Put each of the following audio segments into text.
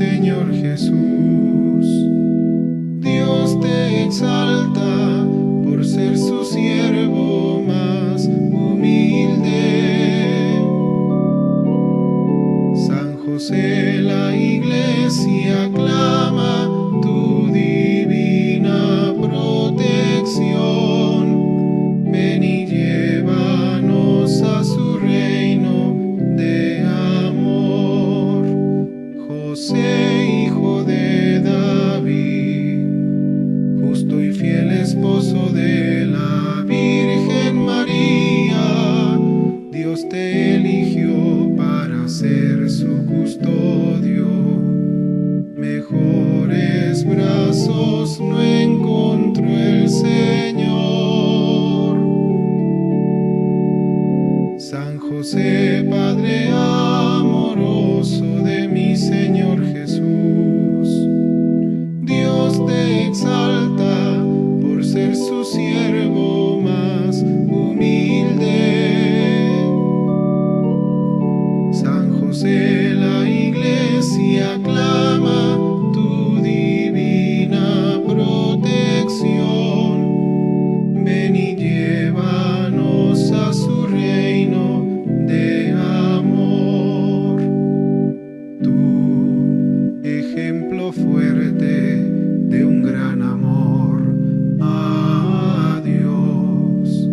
Señor Jesús. Dios te exalta por ser su siervo más humilde. San José, la Iglesia aclama tu divina protección. Ven y llévanos a su reino de amor. José, hijo de David, justo y fiel esposo de la Virgen María, Dios te eligió para ser su custodio. Mejores brazos no encontró el Señor. San José, Padre amoroso de mi Señor Jesús, Dios te exalta por ser su siervo más humilde. San José, la Iglesia aclama tu divina protección. Ven y llévanos a su reino de amor. Tu ejemplo fuerte de un gran amor a Dios,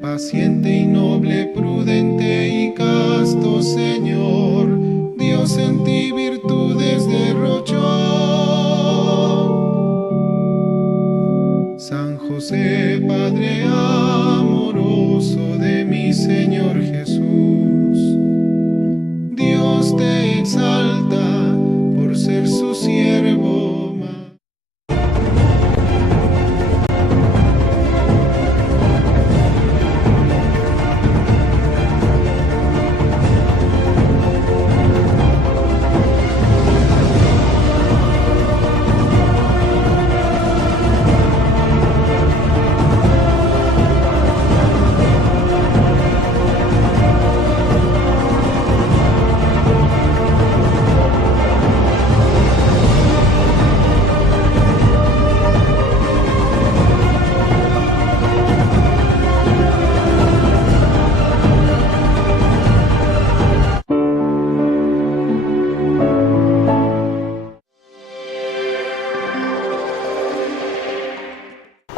paciente y noble, prudente y casto Señor, Dios en ti virtudes derrochó. San José, Padre amoroso de mi Señor Jesús, Dios te exalta por ser su siervo más.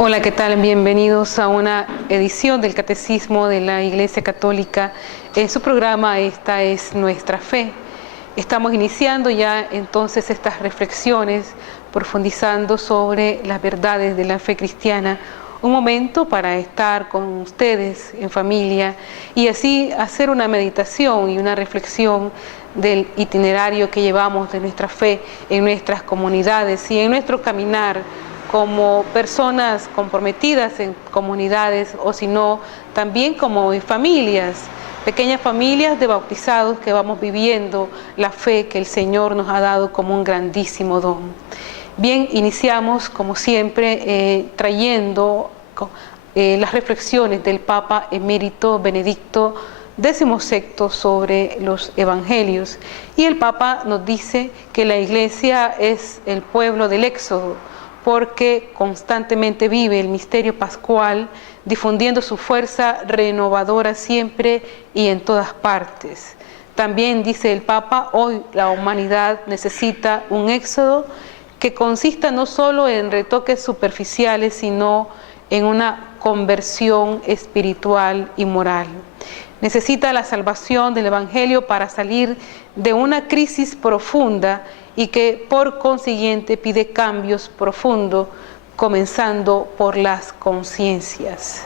Hola, ¿qué tal? Bienvenidos a una edición del Catecismo de la Iglesia Católica. Su programa, Esta es Nuestra Fe. Estamos iniciando ya entonces estas reflexiones, profundizando sobre las verdades de la fe cristiana. Un momento para estar con ustedes en familia y así hacer una meditación y una reflexión del itinerario que llevamos de nuestra fe en nuestras comunidades y en nuestro caminar como personas comprometidas en comunidades o si no, también como en familias, pequeñas familias de bautizados que vamos viviendo la fe que el Señor nos ha dado como un grandísimo don. Bien, iniciamos como siempre trayendo las reflexiones del Papa Emérito Benedicto XVI sobre los Evangelios. Y el Papa nos dice que la Iglesia es el pueblo del Éxodo, porque constantemente vive el misterio pascual, difundiendo su fuerza renovadora siempre y en todas partes. También dice el Papa, hoy la humanidad necesita un éxodo que consista no solo en retoques superficiales, sino en una conversión espiritual y moral. Necesita la salvación del Evangelio para salir de una crisis profunda y que por consiguiente pide cambios profundos, comenzando por las conciencias.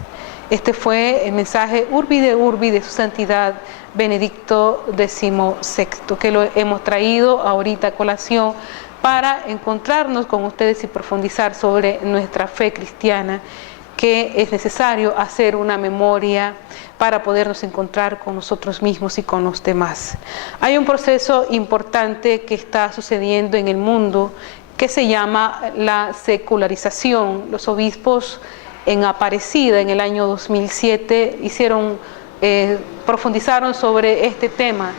Este fue el mensaje Urbi de Urbi de su Santidad Benedicto XVI, que lo hemos traído ahorita a colación para encontrarnos con ustedes y profundizar sobre nuestra fe cristiana, que es necesario hacer una memoria para podernos encontrar con nosotros mismos y con los demás. Hay un proceso importante que está sucediendo en el mundo que se llama la secularización. Los obispos en Aparecida en el año 2007 profundizaron sobre este tema,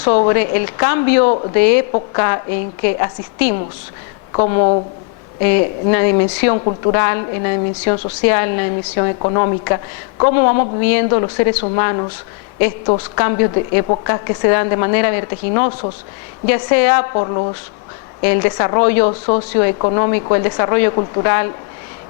sobre el cambio de época en que asistimos, como en la dimensión cultural, en la dimensión social, en la dimensión económica, cómo vamos viviendo los seres humanos estos cambios de época que se dan de manera vertiginosos, ya sea por el desarrollo socioeconómico, el desarrollo cultural.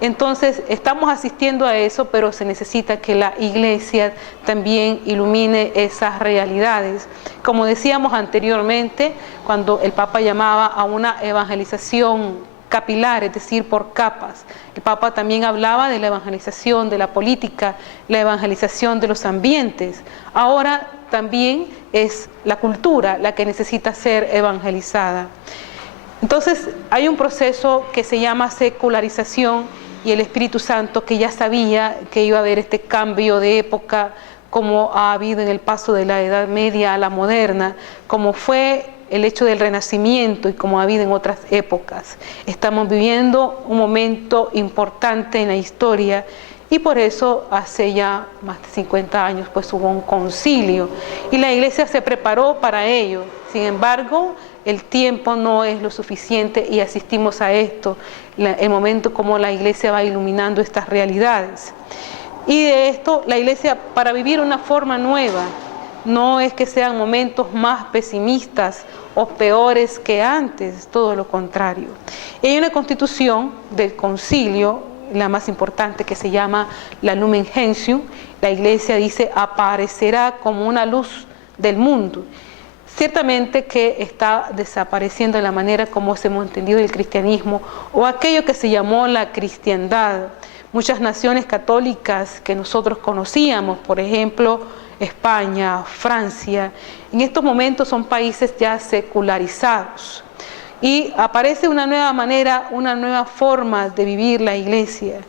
Entonces estamos asistiendo a eso, pero se necesita que la Iglesia también ilumine esas realidades. Como decíamos anteriormente, cuando el Papa llamaba a una evangelización capilar, es decir, por capas. El Papa también hablaba de la evangelización de la política, la evangelización de los ambientes. Ahora también es la cultura la que necesita ser evangelizada. Entonces hay un proceso que se llama secularización, y el Espíritu Santo, que ya sabía que iba a haber este cambio de época, como ha habido en el paso de la Edad Media a la moderna, como fue el hecho del Renacimiento y como ha habido en otras épocas. Estamos viviendo un momento importante en la historia, y por eso hace ya más de 50 años pues hubo un concilio y la Iglesia se preparó para ello. Sin embargo, el tiempo no es lo suficiente y asistimos a esto, el momento como la Iglesia va iluminando estas realidades. Y de esto, la Iglesia, para vivir una forma nueva, no es que sean momentos más pesimistas o peores que antes, todo lo contrario. Y hay una constitución del concilio, la más importante, que se llama la Lumen Gentium. La Iglesia dice: aparecerá como una luz del mundo. Ciertamente que está desapareciendo la manera como se hemos entendido el cristianismo, o aquello que se llamó la cristiandad. Muchas naciones católicas que nosotros conocíamos, por ejemplo, España, Francia, en estos momentos son países ya secularizados. Y aparece una nueva manera, una nueva forma de vivir la Iglesia.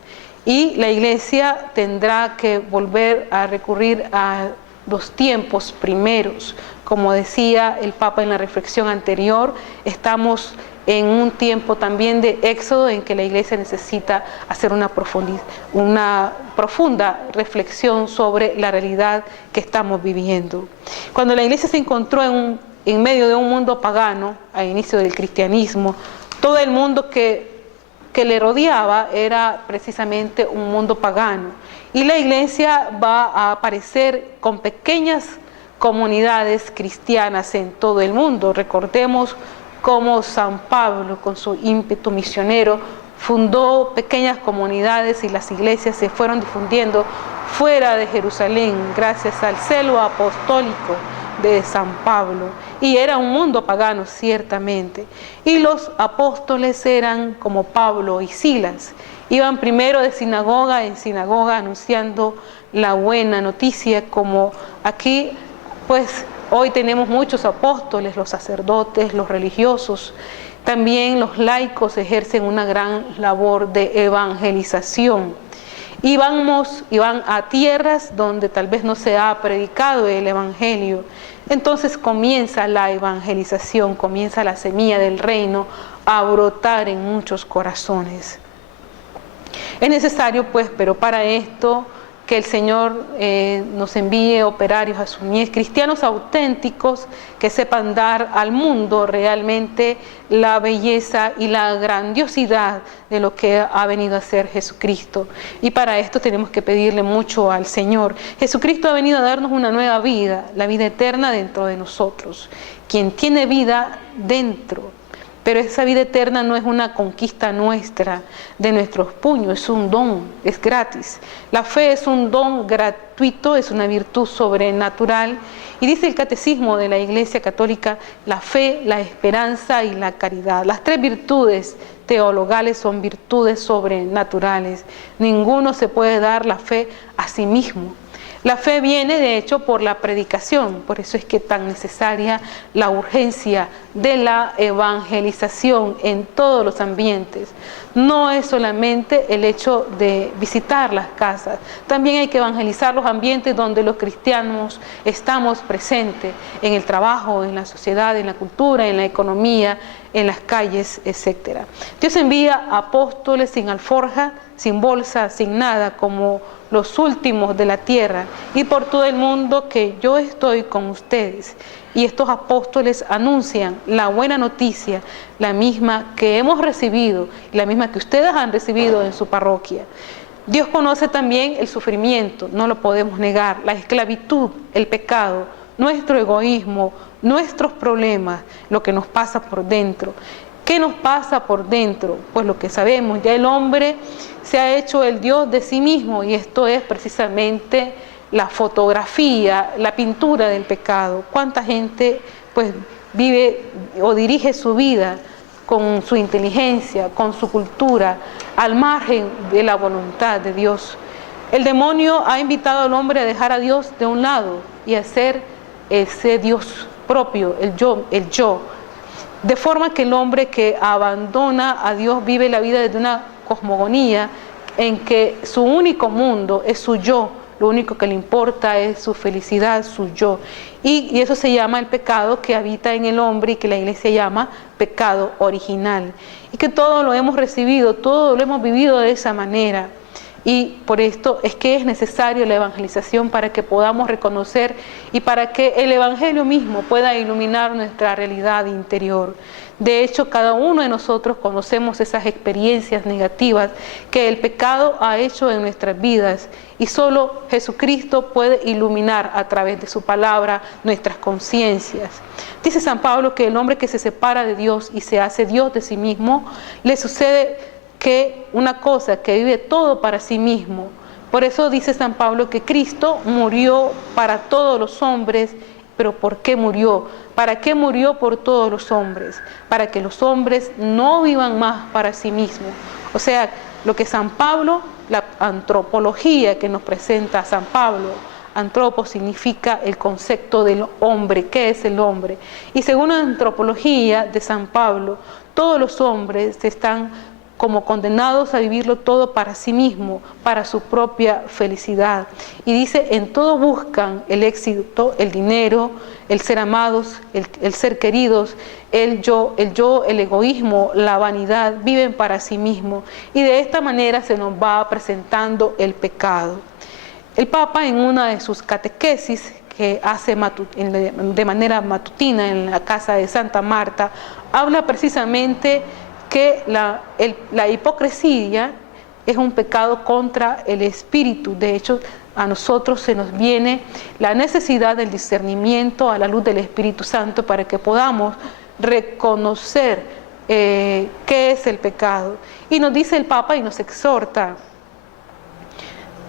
Y la Iglesia tendrá que volver a recurrir a los tiempos primeros. Como decía el Papa en la reflexión anterior, estamos en un tiempo también de éxodo en que la Iglesia necesita hacer una profunda reflexión sobre la realidad que estamos viviendo. Cuando la Iglesia se encontró en medio de un mundo pagano, al inicio del cristianismo, todo el mundo que le rodeaba era precisamente un mundo pagano. Y la Iglesia va a aparecer con pequeñas comunidades cristianas en todo el mundo. Recordemos cómo San Pablo, con su ímpetu misionero, fundó pequeñas comunidades y las iglesias se fueron difundiendo fuera de Jerusalén gracias al celo apostólico de San Pablo. Y era un mundo pagano, ciertamente. Y los apóstoles eran como Pablo y Silas. Iban primero de sinagoga en sinagoga anunciando la buena noticia, como aquí pues hoy tenemos muchos apóstoles, los sacerdotes, los religiosos. También los laicos ejercen una gran labor de evangelización. Y van a tierras donde tal vez no se ha predicado el evangelio. Entonces comienza la evangelización, comienza la semilla del reino a brotar en muchos corazones. Es necesario pues, pero para esto, que el Señor nos envíe operarios a su mies, cristianos auténticos que sepan dar al mundo realmente la belleza y la grandiosidad de lo que ha venido a ser Jesucristo. Y para esto tenemos que pedirle mucho al Señor. Jesucristo ha venido a darnos una nueva vida, la vida eterna dentro de nosotros. Quien tiene vida dentro. Pero esa vida eterna no es una conquista nuestra, de nuestros puños, es un don, es gratis. La fe es un don gratuito, es una virtud sobrenatural. Y dice el Catecismo de la Iglesia Católica, la fe, la esperanza y la caridad. Las tres virtudes teologales son virtudes sobrenaturales. Ninguno se puede dar la fe a sí mismo. La fe viene, de hecho, por la predicación. Por eso es que tan necesaria la urgencia de la evangelización en todos los ambientes. No es solamente el hecho de visitar las casas. También hay que evangelizar los ambientes donde los cristianos estamos presentes, en el trabajo, en la sociedad, en la cultura, en la economía, en las calles, etc. Dios envía apóstoles sin alforja, sin bolsa, sin nada, como los últimos de la tierra, y por todo el mundo, que yo estoy con ustedes. Y estos apóstoles anuncian la buena noticia, la misma que hemos recibido, la misma que ustedes han recibido en su parroquia. Dios conoce también el sufrimiento, no lo podemos negar, la esclavitud, el pecado, nuestro egoísmo, nuestros problemas, lo que nos pasa por dentro. ¿Qué nos pasa por dentro? Pues lo que sabemos, ya el hombre se ha hecho el Dios de sí mismo, y esto es precisamente la fotografía, la pintura del pecado. ¿Cuánta gente pues vive o dirige su vida con su inteligencia, con su cultura, al margen de la voluntad de Dios? El demonio ha invitado al hombre a dejar a Dios de un lado y a ser ese Dios propio, el yo. De forma que el hombre que abandona a Dios vive la vida desde una cosmogonía en que su único mundo es su yo, lo único que le importa es su felicidad, su yo. Y eso se llama el pecado que habita en el hombre y que la Iglesia llama pecado original. Y que todo lo hemos recibido, todo lo hemos vivido de esa manera. Y por esto es que es necesario la evangelización para que podamos reconocer y para que el Evangelio mismo pueda iluminar nuestra realidad interior. De hecho, cada uno de nosotros conocemos esas experiencias negativas que el pecado ha hecho en nuestras vidas, y solo Jesucristo puede iluminar a través de su palabra nuestras conciencias. Dice San Pablo que el hombre que se separa de Dios y se hace Dios de sí mismo, le sucede que una cosa, que vive todo para sí mismo. Por eso dice San Pablo que Cristo murió para todos los hombres. ¿Pero por qué murió? ¿Para qué murió por todos los hombres? Para que los hombres no vivan más para sí mismos. O sea, lo que San Pablo, la antropología que nos presenta San Pablo, antropo significa el concepto del hombre. ¿Qué es el hombre? Y según la antropología de San Pablo, todos los hombres están como condenados a vivirlo todo para sí mismo, para su propia felicidad. Y dice, en todo buscan el éxito, el dinero, el ser amados, el ser queridos, el yo, el egoísmo, la vanidad, viven para sí mismos. Y de esta manera se nos va presentando el pecado. El Papa, en una de sus catequesis que hace de manera matutina en la casa de Santa Marta, habla precisamente que la hipocresía es un pecado contra el espíritu. De hecho, a nosotros se nos viene la necesidad del discernimiento a la luz del Espíritu Santo para que podamos reconocer qué es el pecado. Y nos dice el Papa y nos exhorta.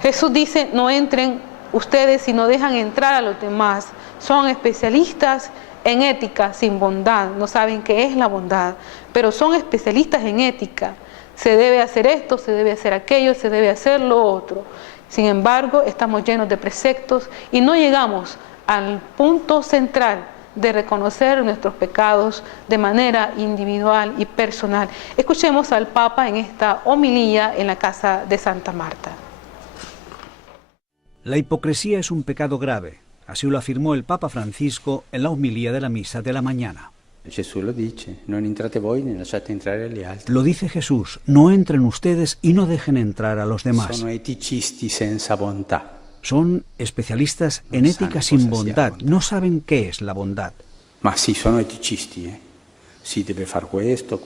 Jesús dice, no entren ustedes si no dejan entrar a los demás. Son especialistas en ética sin bondad, no saben qué es la bondad, pero son especialistas en ética. Se debe hacer esto, se debe hacer aquello, se debe hacer lo otro. Sin embargo, estamos llenos de preceptos y no llegamos al punto central de reconocer nuestros pecados de manera individual y personal. Escuchemos al Papa en esta homilía en la casa de Santa Marta. La hipocresía es un pecado grave. Así lo afirmó el Papa Francisco en la homilía de la misa de la mañana. Jesús lo dice, non entrate voi ni lasciate entrare gli altri. Lo dice Jesús, no entren ustedes y no dejen entrar a los demás. Sono eticisti senza bontà. Son especialistas en ética sin bondad, no saben qué es la bondad. Ma sì, sono eticisti, Si deve far questo.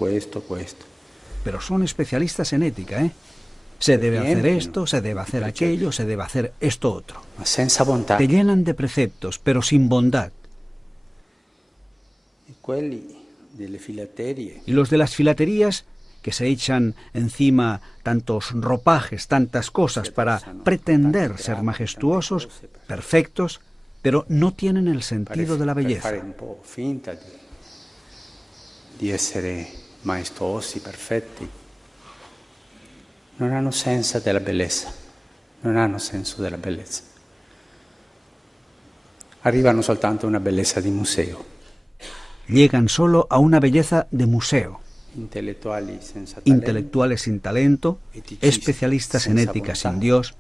Pero son especialistas en ética, Se debe hacer esto, se debe hacer aquello, se debe hacer esto otro. Ma senza bontà. Te llenan de preceptos, pero sin bondad. Y los de las filaterías, que se echan encima tantos ropajes, tantas cosas para pretender ser majestuosos, perfectos, pero no tienen el sentido de la belleza. Per fare un po' finta di essere maestosi, perfetti. Non hanno senso della bellezza, non hanno senso della bellezza. Arrivano soltanto a una bellezza di museo. Llegan solo a una belleza de museo. Intelectuales sin talento, especialistas en ética sin Dios,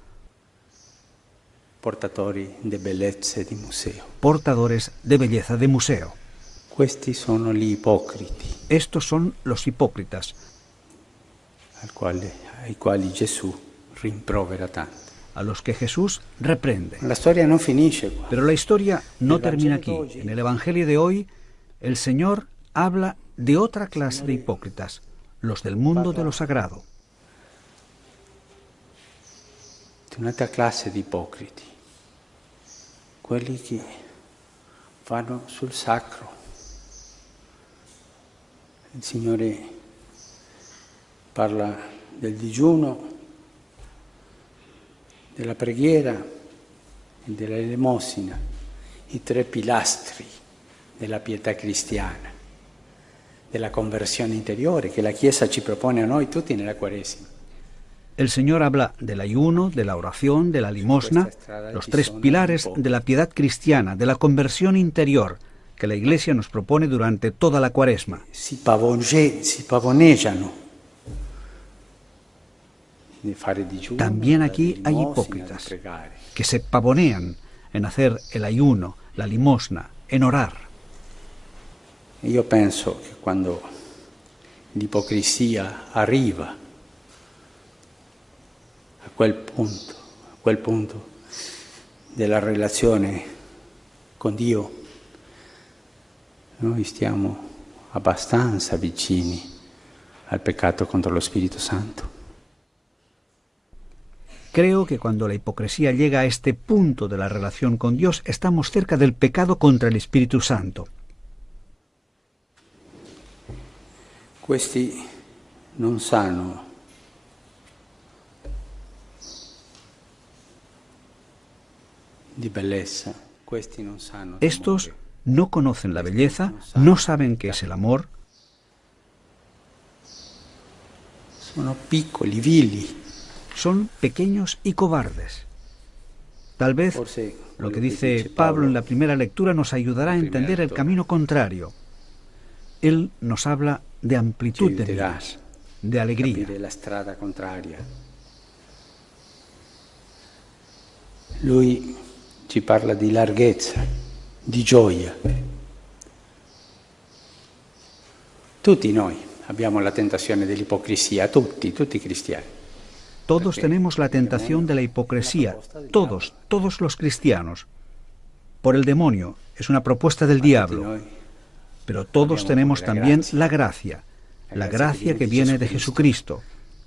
portatori di bellezze di museo. Portadores de belleza de museo. Questi sono gli ipocriti. Estos son los hipócritas, ai quali Gesù rimprovera tanto. a los que Jesús reprende. La storia non finisce qua. Pero la historia no El termina Evangelio aquí. de hoy. En el Evangelio de hoy, el Señor habla de otra clase de hipócritas, los del mundo de lo sagrado. Di un'altra classe di ipocriti, quelli che vanno sul sacro. Il Signore parla del digiuno, della preghiera e della elemosina, i tre pilastri della pietà cristiana, della conversione interiore che la Chiesa ci propone a noi tutti nella Quaresima. El Señor habla del ayuno, de la oración, de la limosna, los tres pilares de la piedad cristiana, de la conversión interior que la Iglesia nos propone durante toda la Cuaresma. Si pavoneggiano di fare digiuno. También aquí dare hay limosina, hipócritas di pregare. que se pavonean en hacer el ayuno, la limosna, en orar. E io penso che quando l'ipocrisia arriva a quel punto della relazione con Dio, noi stiamo abbastanza vicini al peccato contro lo Spirito Santo. Creo que cuando la hipocresía llega a este punto de la relación con Dios, estamos cerca del pecado contra el Espíritu Santo. Questi non sanno di bellezza, questi non sanno di Estos amore. no conocen la belleza, no saben qué es el amor, Sono piccoli, vili. son pequeños y cobardes. Tal vez Forse lo que quello dice Pablo en la primera lectura nos ayudará a entender el camino contrario. Él nos habla de amplitud de miras, de alegría. capire la strada contraria. Lui ci parla di larghezza, di gioia. Tutti noi abbiamo la tentazione dell'ipocrisia, tutti i cristiani. Todos tenemos la tentación de la hipocresía, todos los cristianos. Por el demonio, es una propuesta del diablo. Noi Pero todos tenemos también la gracia que viene de Jesucristo,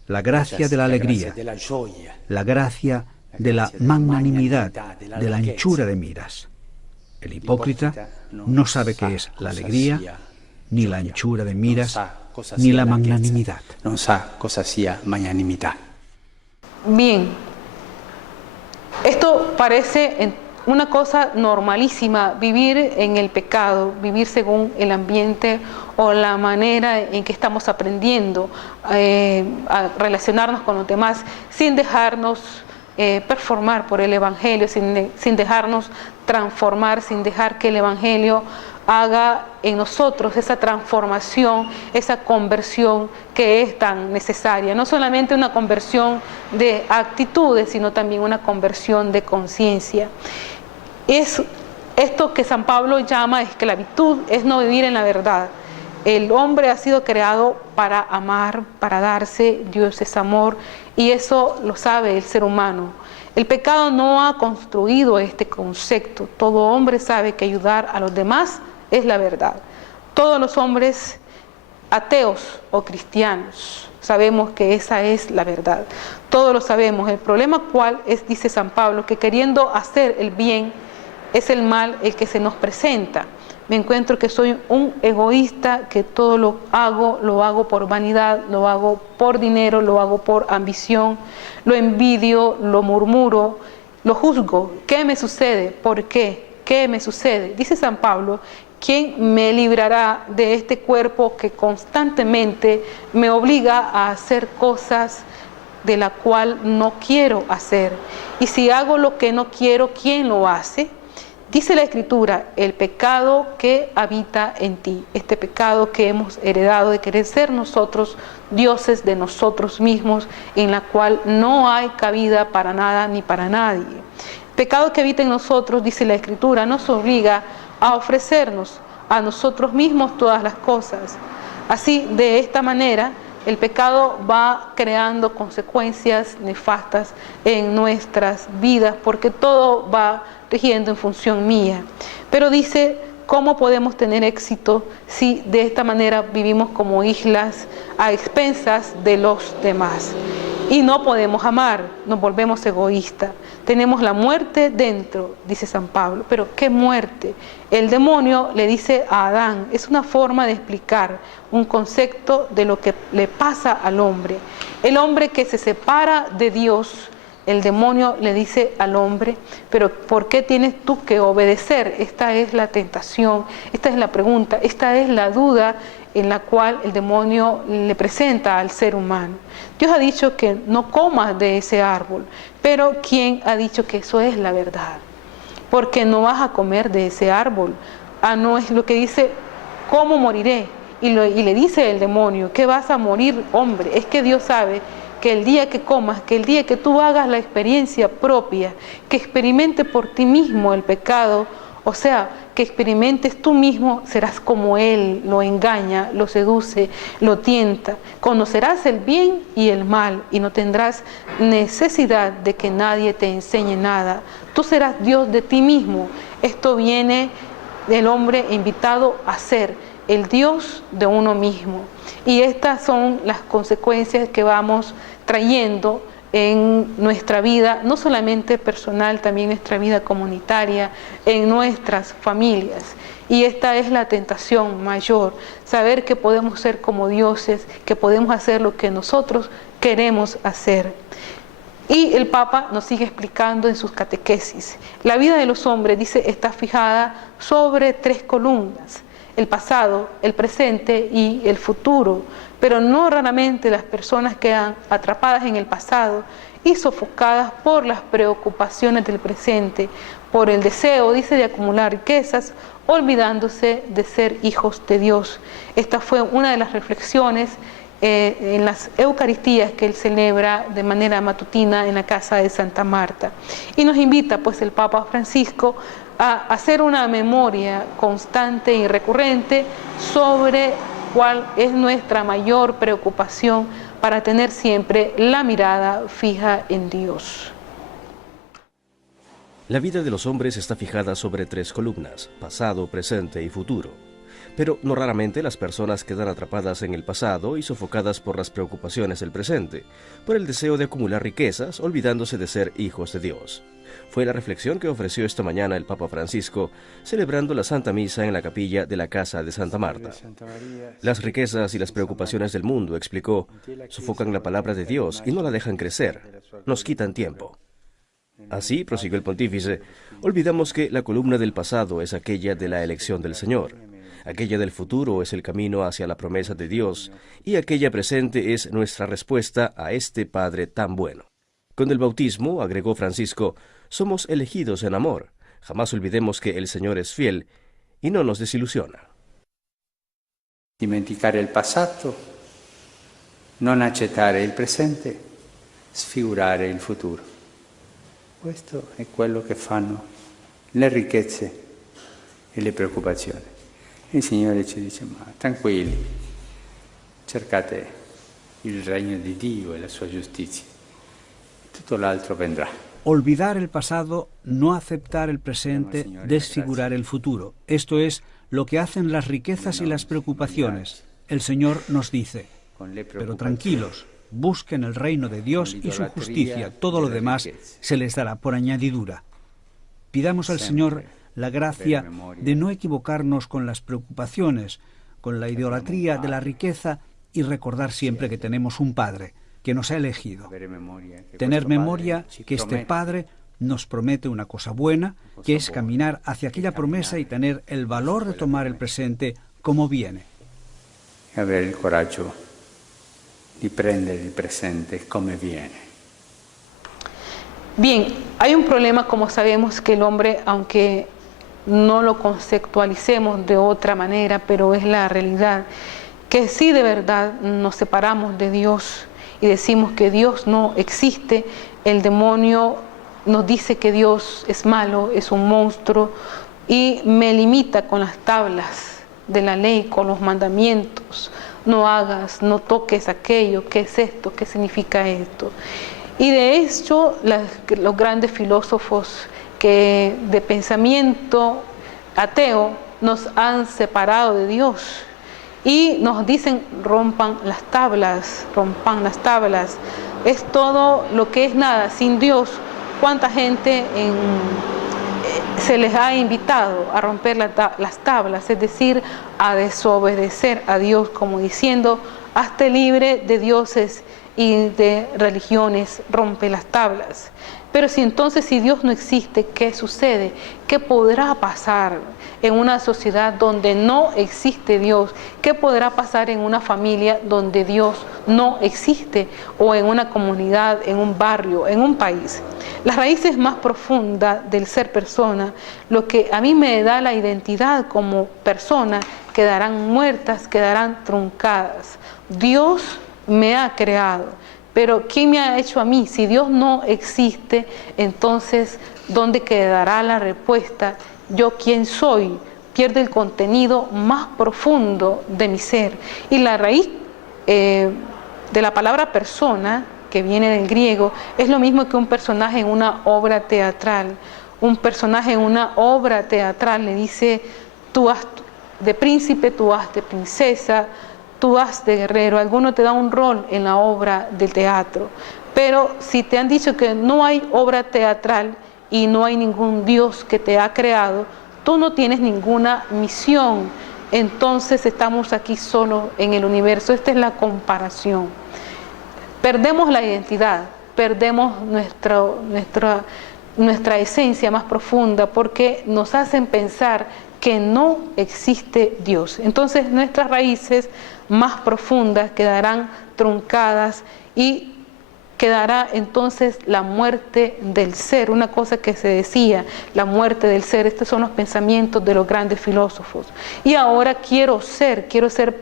la gracia de la alegría, della gioia. la gracia de la magnanimidad, de la anchura de miras. El hipócrita no sabe qué es la alegría, ni la anchura de miras, ni la magnanimidad. Non sa cosa sia magnanimità. Bien, esto parece una cosa normalísima, vivir en el pecado, vivir según el ambiente o la manera en que estamos aprendiendo a relacionarnos con los demás, sin dejarnos performar por el Evangelio, sin dejarnos transformar, sin dejar que el Evangelio haga en nosotros esa transformación, esa conversión que es tan necesaria. No solamente una conversión de actitudes, sino también una conversión de conciencia. Es esto que San Pablo llama esclavitud, es no vivir en la verdad. El hombre ha sido creado para amar, para darse. Dios es amor y eso lo sabe el ser humano. El pecado no ha construido este concepto. Todo hombre sabe que ayudar a los demás es la verdad. Todos los hombres ateos o cristianos sabemos que esa es la verdad. Todos lo sabemos. El problema cuál es, dice San Pablo, que queriendo hacer el bien es el mal el que se nos presenta. Me encuentro que soy un egoísta, que todo lo hago por vanidad, lo hago por dinero, lo hago por ambición, lo envidio, lo murmuro, lo juzgo. ¿Qué me sucede? ¿Por qué? ¿Qué me sucede? Dice San Pablo, ¿quién me librará de este cuerpo que constantemente me obliga a hacer cosas de la cual no quiero hacer? Y si hago lo que no quiero, ¿quién lo hace? Dice la Escritura, el pecado que habita en ti, este pecado que hemos heredado de querer ser nosotros dioses de nosotros mismos, en la cual no hay cabida para nada ni para nadie. El pecado que habita en nosotros, dice la Escritura, nos obliga a ofrecernos a nosotros mismos todas las cosas. Así, de esta manera, el pecado va creando consecuencias nefastas en nuestras vidas, porque todo va rigiendo en función mía. Pero dice, ¿cómo podemos tener éxito si de esta manera vivimos como islas a expensas de los demás? Y no podemos amar, nos volvemos egoístas. Tenemos la muerte dentro, dice San Pablo. Pero ¿qué muerte? El demonio le dice a Adán, es una forma de explicar un concepto de lo que le pasa al hombre. El hombre que se separa de Dios, el demonio le dice al hombre, pero ¿por qué tienes tú que obedecer? Esta es la tentación, esta es la pregunta, esta es la duda en la cual el demonio le presenta al ser humano. Dios ha dicho que no comas de ese árbol, pero ¿quién ha dicho que eso es la verdad? Porque no vas a comer de ese árbol. No es lo que dice, ¿cómo moriré? Y le dice el demonio, ¿qué vas a morir, hombre? Es que Dios sabe que el día que comas, que el día que tú hagas la experiencia propia, que experimente por ti mismo el pecado, o sea, que experimentes tú mismo, serás como Él, lo engaña, lo seduce, lo tienta. Conocerás el bien y el mal y no tendrás necesidad de que nadie te enseñe nada. Tú serás Dios de ti mismo. Esto viene del hombre invitado a ser el Dios de uno mismo. Y estas son las consecuencias que vamos trayendo en nuestra vida, no solamente personal, también nuestra vida comunitaria, en nuestras familias. Y esta es la tentación mayor, saber que podemos ser como dioses, que podemos hacer lo que nosotros queremos hacer. Y el Papa nos sigue explicando en sus catequesis. La vida de los hombres, dice, está fijada sobre 3 columnas. El pasado, el presente y el futuro, pero no raramente las personas quedan atrapadas en el pasado y sofocadas por las preocupaciones del presente, por el deseo, dice, de acumular riquezas, olvidándose de ser hijos de Dios. Esta fue una de las reflexiones en las Eucaristías que él celebra de manera matutina en la casa de Santa Marta. Y nos invita, pues, el Papa Francisco a hacer una memoria constante y recurrente sobre cuál es nuestra mayor preocupación para tener siempre la mirada fija en Dios. La vida de los hombres está fijada sobre 3 columnas, pasado, presente y futuro. Pero no raramente las personas quedan atrapadas en el pasado y sofocadas por las preocupaciones del presente, por el deseo de acumular riquezas, olvidándose de ser hijos de Dios. Fue la reflexión que ofreció esta mañana el Papa Francisco, celebrando la Santa Misa en la capilla de la Casa de Santa Marta. Las riquezas y las preocupaciones del mundo, explicó, sofocan la palabra de Dios y no la dejan crecer, nos quitan tiempo. Así, prosiguió el pontífice, olvidamos que la columna del pasado es aquella de la elección del Señor, aquella del futuro es el camino hacia la promesa de Dios y aquella presente es nuestra respuesta a este Padre tan bueno. Con el bautismo, agregó Francisco, somos elegidos en amor. Jamás olvidemos que el Señor es fiel y no nos desilusiona. Dimenticare il passato, non accettare il presente, sfigurare il futuro. Questo è quello che fanno le ricchezze e le preoccupazioni. Il Signore ci dice, ma tranquilli, cercate il regno di Dio e la sua giustizia. Tutto l'altro vendrá. Olvidar el pasado, no aceptar el presente, desfigurar el futuro. Esto es lo que hacen las riquezas y las preocupaciones. El Señor nos dice, pero tranquilos, busquen el reino de Dios y su justicia, todo lo demás se les dará por añadidura. Pidamos al Señor la gracia de no equivocarnos con las preocupaciones, con la idolatría de la riqueza y recordar siempre que tenemos un Padre que nos ha elegido. Tener memoria que este Padre nos promete una cosa buena, que es caminar hacia aquella promesa y tener el valor de tomar el presente como viene. Y avere il coraggio di prendere il presente come viene. Bien, hay un problema, como sabemos, que el hombre, aunque no lo conceptualicemos de otra manera, pero es la realidad, que si de verdad nos separamos de Dios y decimos que Dios no existe, el demonio nos dice que Dios es malo, es un monstruo, y me limita con las tablas de la ley, con los mandamientos, no hagas, no toques aquello, ¿qué es esto? ¿Qué significa esto? Y de hecho, los grandes filósofos que de pensamiento ateo nos han separado de Dios y nos dicen rompan las tablas, es todo lo que es nada, sin Dios. ¿Cuánta gente se les ha invitado a romper las tablas, es decir, a desobedecer a Dios, como diciendo, hazte libre de dioses y de religiones, rompe las tablas? Pero si Dios no existe, ¿qué sucede? ¿Qué podrá pasar en una sociedad donde no existe Dios? ¿Qué podrá pasar en una familia donde Dios no existe? O en una comunidad, en un barrio, en un país. Las raíces más profundas del ser persona, lo que a mí me da la identidad como persona, quedarán muertas, quedarán truncadas. Dios me ha creado. Pero ¿quién me ha hecho a mí? Si Dios no existe, entonces, ¿dónde quedará la respuesta? ¿Yo quién soy? Pierde el contenido más profundo de mi ser. Y la raíz de la palabra persona, que viene del griego, es lo mismo que un personaje en una obra teatral. Un personaje en una obra teatral le dice, tú haz de príncipe, tú haz de princesa, tú haz de guerrero. Alguno te da un rol en la obra del teatro, pero si te han dicho que no hay obra teatral y no hay ningún Dios que te ha creado, tú no tienes ninguna misión. Entonces estamos aquí solo en el universo. Esta es la comparación. Perdemos la identidad, perdemos nuestra esencia más profunda, porque nos hacen pensar que no existe Dios. Entonces nuestras raíces más profundas quedarán truncadas y quedará entonces la muerte del ser, una cosa que se decía, la muerte del ser. Estos son los pensamientos de los grandes filósofos. Y ahora quiero ser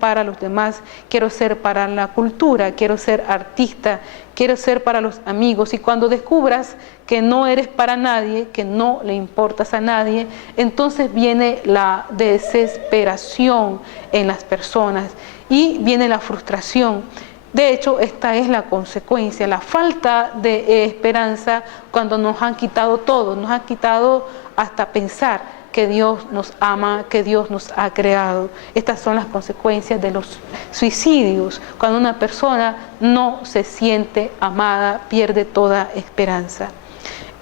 para los demás, quiero ser para la cultura, quiero ser artista, quiero ser para los amigos. Y cuando descubras que no eres para nadie, que no le importas a nadie, entonces viene la desesperación en las personas y viene la frustración. De hecho, esta es la consecuencia, la falta de esperanza cuando nos han quitado todo, nos han quitado hasta pensar que Dios nos ama, que Dios nos ha creado. Estas son las consecuencias de los suicidios. Cuando una persona no se siente amada, pierde toda esperanza.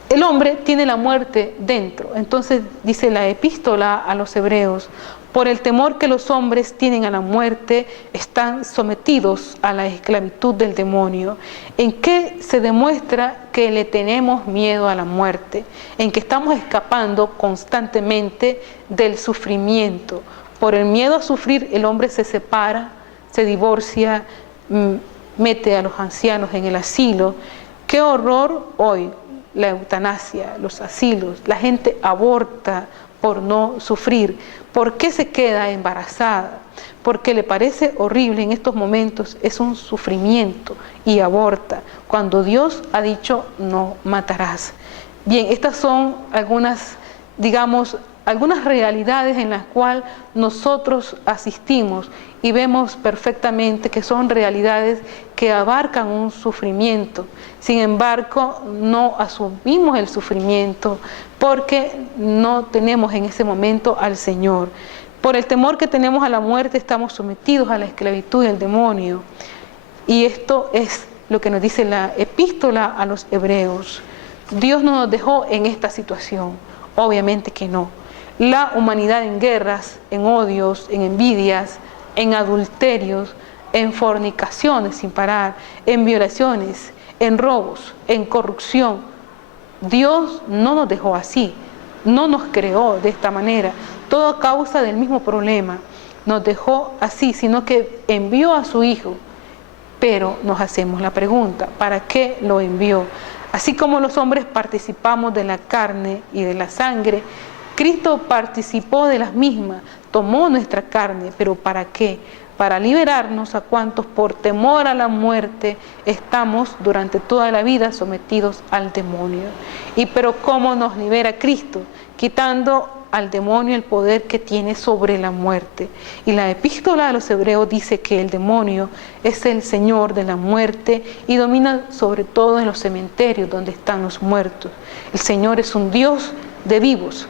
El hombre tiene la muerte dentro. Entonces dice la epístola a los hebreos, por el temor que los hombres tienen a la muerte, están sometidos a la esclavitud del demonio. ¿En qué se demuestra que le tenemos miedo a la muerte? En que estamos escapando constantemente del sufrimiento. Por el miedo a sufrir, el hombre se separa, se divorcia, mete a los ancianos en el asilo. ¡Qué horror hoy! La eutanasia, los asilos, la gente aborta por no sufrir. ¿Por qué se queda embarazada? Porque le parece horrible en estos momentos, es un sufrimiento y aborta, cuando Dios ha dicho no matarás. Bien, estas son algunas realidades en las cuales nosotros asistimos y vemos perfectamente que son realidades que abarcan un sufrimiento. Sin embargo, no asumimos el sufrimiento porque no tenemos en ese momento al Señor. Por el temor que tenemos a la muerte, estamos sometidos a la esclavitud del demonio. Y esto es lo que nos dice la epístola a los hebreos. Dios no nos dejó en esta situación, obviamente que no. La humanidad en guerras, en odios, en envidias, en adulterios, en fornicaciones sin parar, en violaciones, en robos, en corrupción. Dios no nos dejó así, no nos creó de esta manera, todo a causa del mismo problema. Nos dejó así, sino que envió a su Hijo. Pero nos hacemos la pregunta, ¿para qué lo envió? Así como los hombres participamos de la carne y de la sangre, Cristo participó de las mismas, tomó nuestra carne, pero ¿para qué? Para liberarnos a cuantos por temor a la muerte estamos durante toda la vida sometidos al demonio. Pero ¿cómo nos libera Cristo? Quitando al demonio el poder que tiene sobre la muerte. Y la epístola a los Hebreos dice que el demonio es el señor de la muerte y domina sobre todo en los cementerios donde están los muertos. El Señor es un Dios de vivos.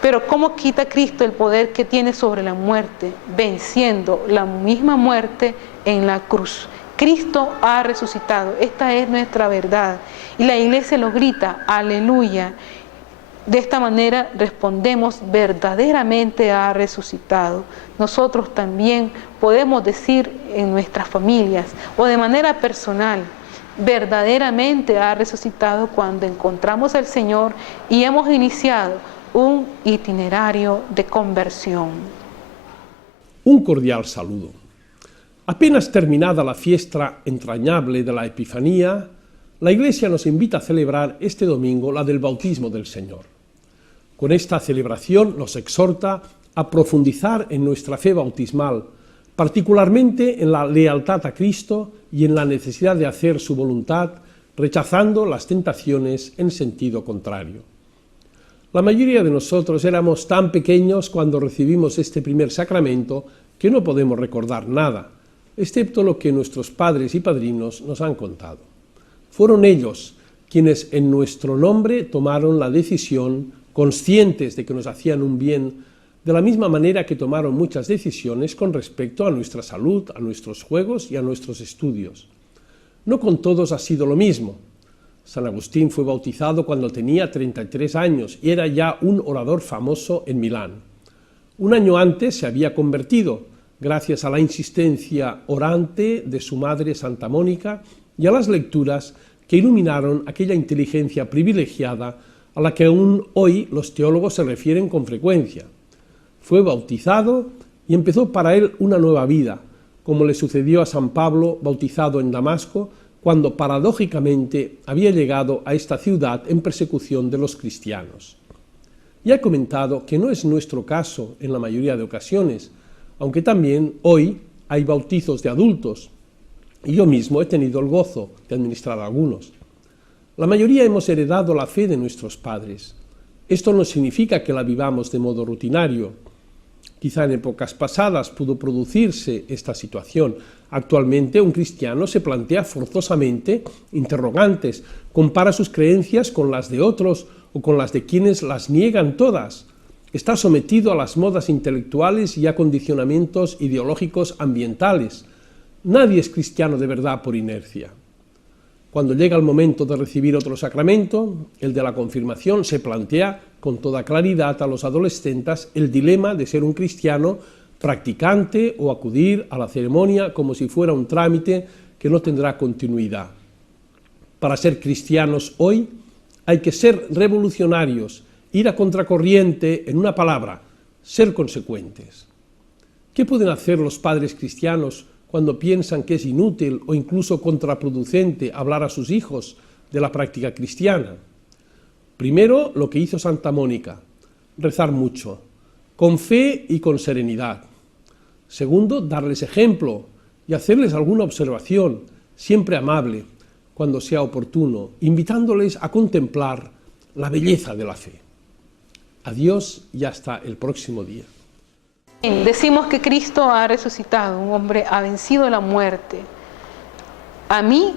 Pero ¿cómo quita Cristo el poder que tiene sobre la muerte? Venciendo la misma muerte en la cruz. Cristo ha resucitado. Esta es nuestra verdad. Y la iglesia lo grita, aleluya. De esta manera respondemos, verdaderamente ha resucitado. Nosotros también podemos decir en nuestras familias o de manera personal, verdaderamente ha resucitado cuando encontramos al Señor y hemos iniciado un itinerario de conversión. Un cordial saludo. Apenas terminada la fiesta entrañable de la Epifanía, la Iglesia nos invita a celebrar este domingo la del bautismo del Señor. Con esta celebración nos exhorta a profundizar en nuestra fe bautismal, particularmente en la lealtad a Cristo y en la necesidad de hacer su voluntad, rechazando las tentaciones en sentido contrario. La mayoría de nosotros éramos tan pequeños cuando recibimos este primer sacramento que no podemos recordar nada, excepto lo que nuestros padres y padrinos nos han contado. Fueron ellos quienes en nuestro nombre tomaron la decisión, conscientes de que nos hacían un bien, de la misma manera que tomaron muchas decisiones con respecto a nuestra salud, a nuestros juegos y a nuestros estudios. No con todos ha sido lo mismo. San Agustín fue bautizado cuando tenía 33 años y era ya un orador famoso en Milán. Un año antes se había convertido, gracias a la insistencia orante de su madre Santa Mónica y a las lecturas que iluminaron aquella inteligencia privilegiada a la que aún hoy los teólogos se refieren con frecuencia. Fue bautizado y empezó para él una nueva vida, como le sucedió a San Pablo, bautizado en Damasco, cuando paradójicamente había llegado a esta ciudad en persecución de los cristianos. Ya he comentado que no es nuestro caso en la mayoría de ocasiones, aunque también hoy hay bautizos de adultos, y yo mismo he tenido el gozo de administrar algunos. La mayoría hemos heredado la fe de nuestros padres. Esto no significa que la vivamos de modo rutinario. Quizá en épocas pasadas pudo producirse esta situación. Actualmente un cristiano se plantea forzosamente interrogantes, compara sus creencias con las de otros o con las de quienes las niegan todas. Está sometido a las modas intelectuales y a condicionamientos ideológicos ambientales. Nadie es cristiano de verdad por inercia. Cuando llega el momento de recibir otro sacramento, el de la confirmación, se plantea con toda claridad a los adolescentes el dilema de ser un cristiano practicante o acudir a la ceremonia como si fuera un trámite que no tendrá continuidad. Para ser cristianos hoy hay que ser revolucionarios, ir a contracorriente, en una palabra, ser consecuentes. ¿Qué pueden hacer los padres cristianos cuando piensan que es inútil o incluso contraproducente hablar a sus hijos de la práctica cristiana? Primero, lo que hizo Santa Mónica, rezar mucho, con fe y con serenidad. Segundo, darles ejemplo y hacerles alguna observación, siempre amable, cuando sea oportuno, invitándoles a contemplar la belleza de la fe. Adiós y hasta el próximo día. Decimos que Cristo ha resucitado, un hombre ha vencido la muerte. A mí,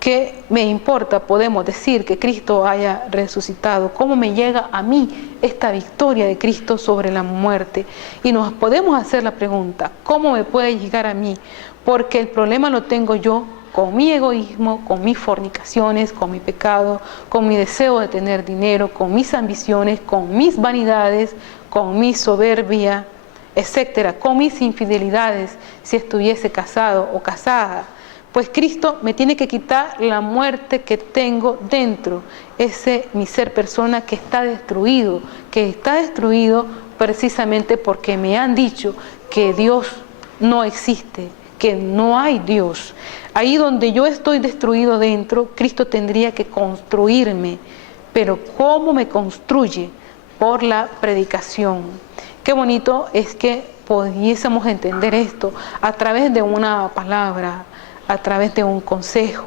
¿qué me importa? Podemos decir que Cristo haya resucitado. ¿Cómo me llega a mí esta victoria de Cristo sobre la muerte? Y nos podemos hacer la pregunta, ¿cómo me puede llegar a mí? Porque el problema lo tengo yo con mi egoísmo, con mis fornicaciones, con mi pecado, con mi deseo de tener dinero, con mis ambiciones, con mis vanidades, con mi soberbia, etcétera, con mis infidelidades, si estuviese casado o casada. Pues Cristo me tiene que quitar la muerte que tengo dentro, ese mi ser persona que está destruido precisamente porque me han dicho que Dios no existe, que no hay Dios. Ahí donde yo estoy destruido dentro, Cristo tendría que construirme. Pero ¿cómo me construye? Por la predicación. Qué bonito es que pudiésemos entender esto a través de una palabra, a través de un consejo.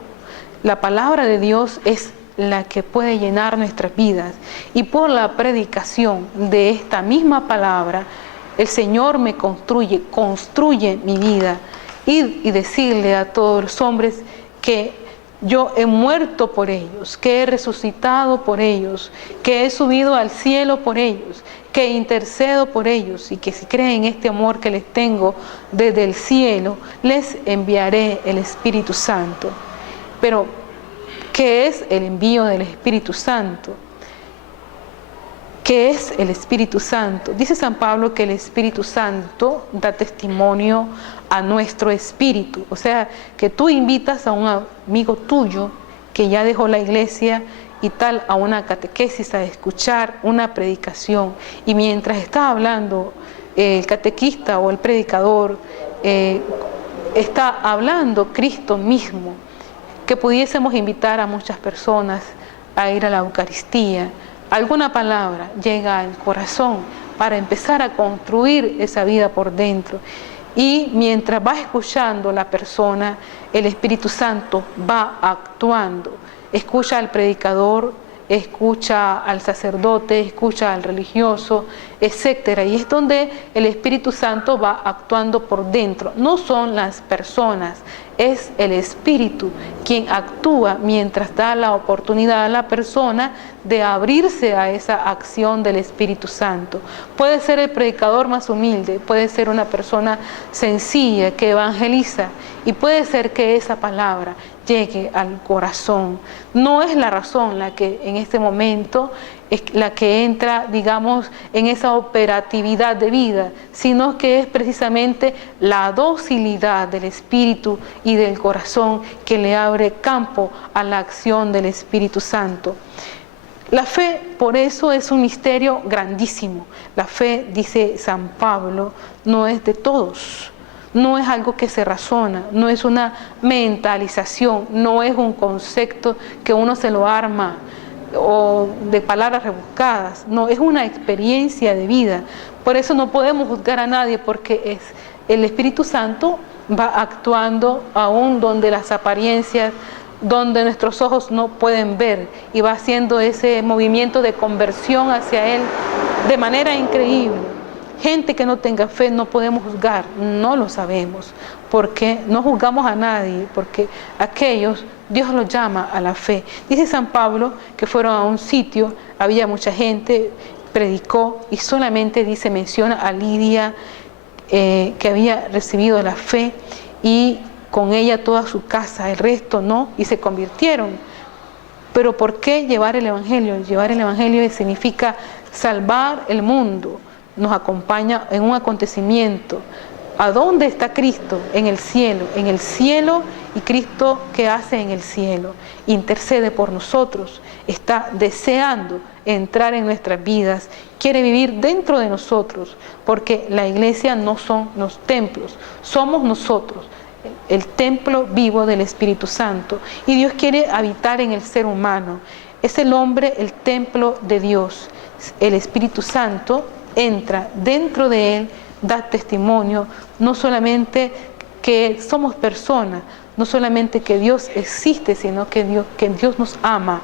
La palabra de Dios es la que puede llenar nuestras vidas. Y por la predicación de esta misma palabra, el Señor me construye mi vida. Y decirle a todos los hombres que yo he muerto por ellos, que he resucitado por ellos, que he subido al cielo por ellos, que intercedo por ellos, y que si creen en este amor que les tengo desde el cielo, les enviaré el Espíritu Santo. Pero, ¿qué es el envío del Espíritu Santo? ¿Qué es el Espíritu Santo? Dice San Pablo que el Espíritu Santo da testimonio a nuestro espíritu. O sea, que tú invitas a un amigo tuyo que ya dejó la iglesia y tal a una catequesis, a escuchar una predicación. Y mientras está hablando el catequista o el predicador, está hablando Cristo mismo. Que pudiésemos invitar a muchas personas a ir a la Eucaristía. Alguna palabra llega al corazón para empezar a construir esa vida por dentro. Y mientras va escuchando la persona, el Espíritu Santo va actuando. Escucha al predicador, escucha al sacerdote, escucha al religioso, etc. Y es donde el Espíritu Santo va actuando por dentro. No son las personas, es el Espíritu quien actúa mientras da la oportunidad a la persona de abrirse a esa acción del Espíritu Santo. Puede ser el predicador más humilde, puede ser una persona sencilla que evangeliza, y puede ser que esa palabra llegue al corazón. No es la razón la que en este momento es la que entra, digamos, en esa operatividad de vida, sino que es precisamente la docilidad del Espíritu y del corazón que le abre campo a la acción del Espíritu Santo. La fe, por eso, es un misterio grandísimo. La fe, dice San Pablo, no es de todos. No es algo que se razona, no es una mentalización, no es un concepto que uno se lo arma o de palabras rebuscadas, no, es una experiencia de vida. Por eso no podemos juzgar a nadie, porque el Espíritu Santo va actuando aún donde las apariencias, donde nuestros ojos no pueden ver, y va haciendo ese movimiento de conversión hacia Él de manera increíble. Gente que no tenga fe no podemos juzgar, no lo sabemos, porque no juzgamos a nadie, porque aquellos Dios los llama a la fe. Dice San Pablo que fueron a un sitio, había mucha gente, predicó, y solamente menciona a Lidia, que había recibido la fe, y con ella toda su casa, el resto no, y se convirtieron. Pero ¿por qué llevar el Evangelio? Llevar el Evangelio significa salvar el mundo. Nos acompaña en un acontecimiento. ¿A dónde está Cristo? En el cielo, y Cristo, ¿qué hace en el cielo? Intercede por nosotros, está deseando entrar en nuestras vidas, quiere vivir dentro de nosotros, porque la iglesia no son los templos, somos nosotros, el templo vivo del Espíritu Santo, y Dios quiere habitar en el ser humano. Es el hombre el templo de Dios. El Espíritu Santo entra dentro de él, da testimonio, no solamente que somos personas, no solamente que Dios existe, sino que Dios nos ama,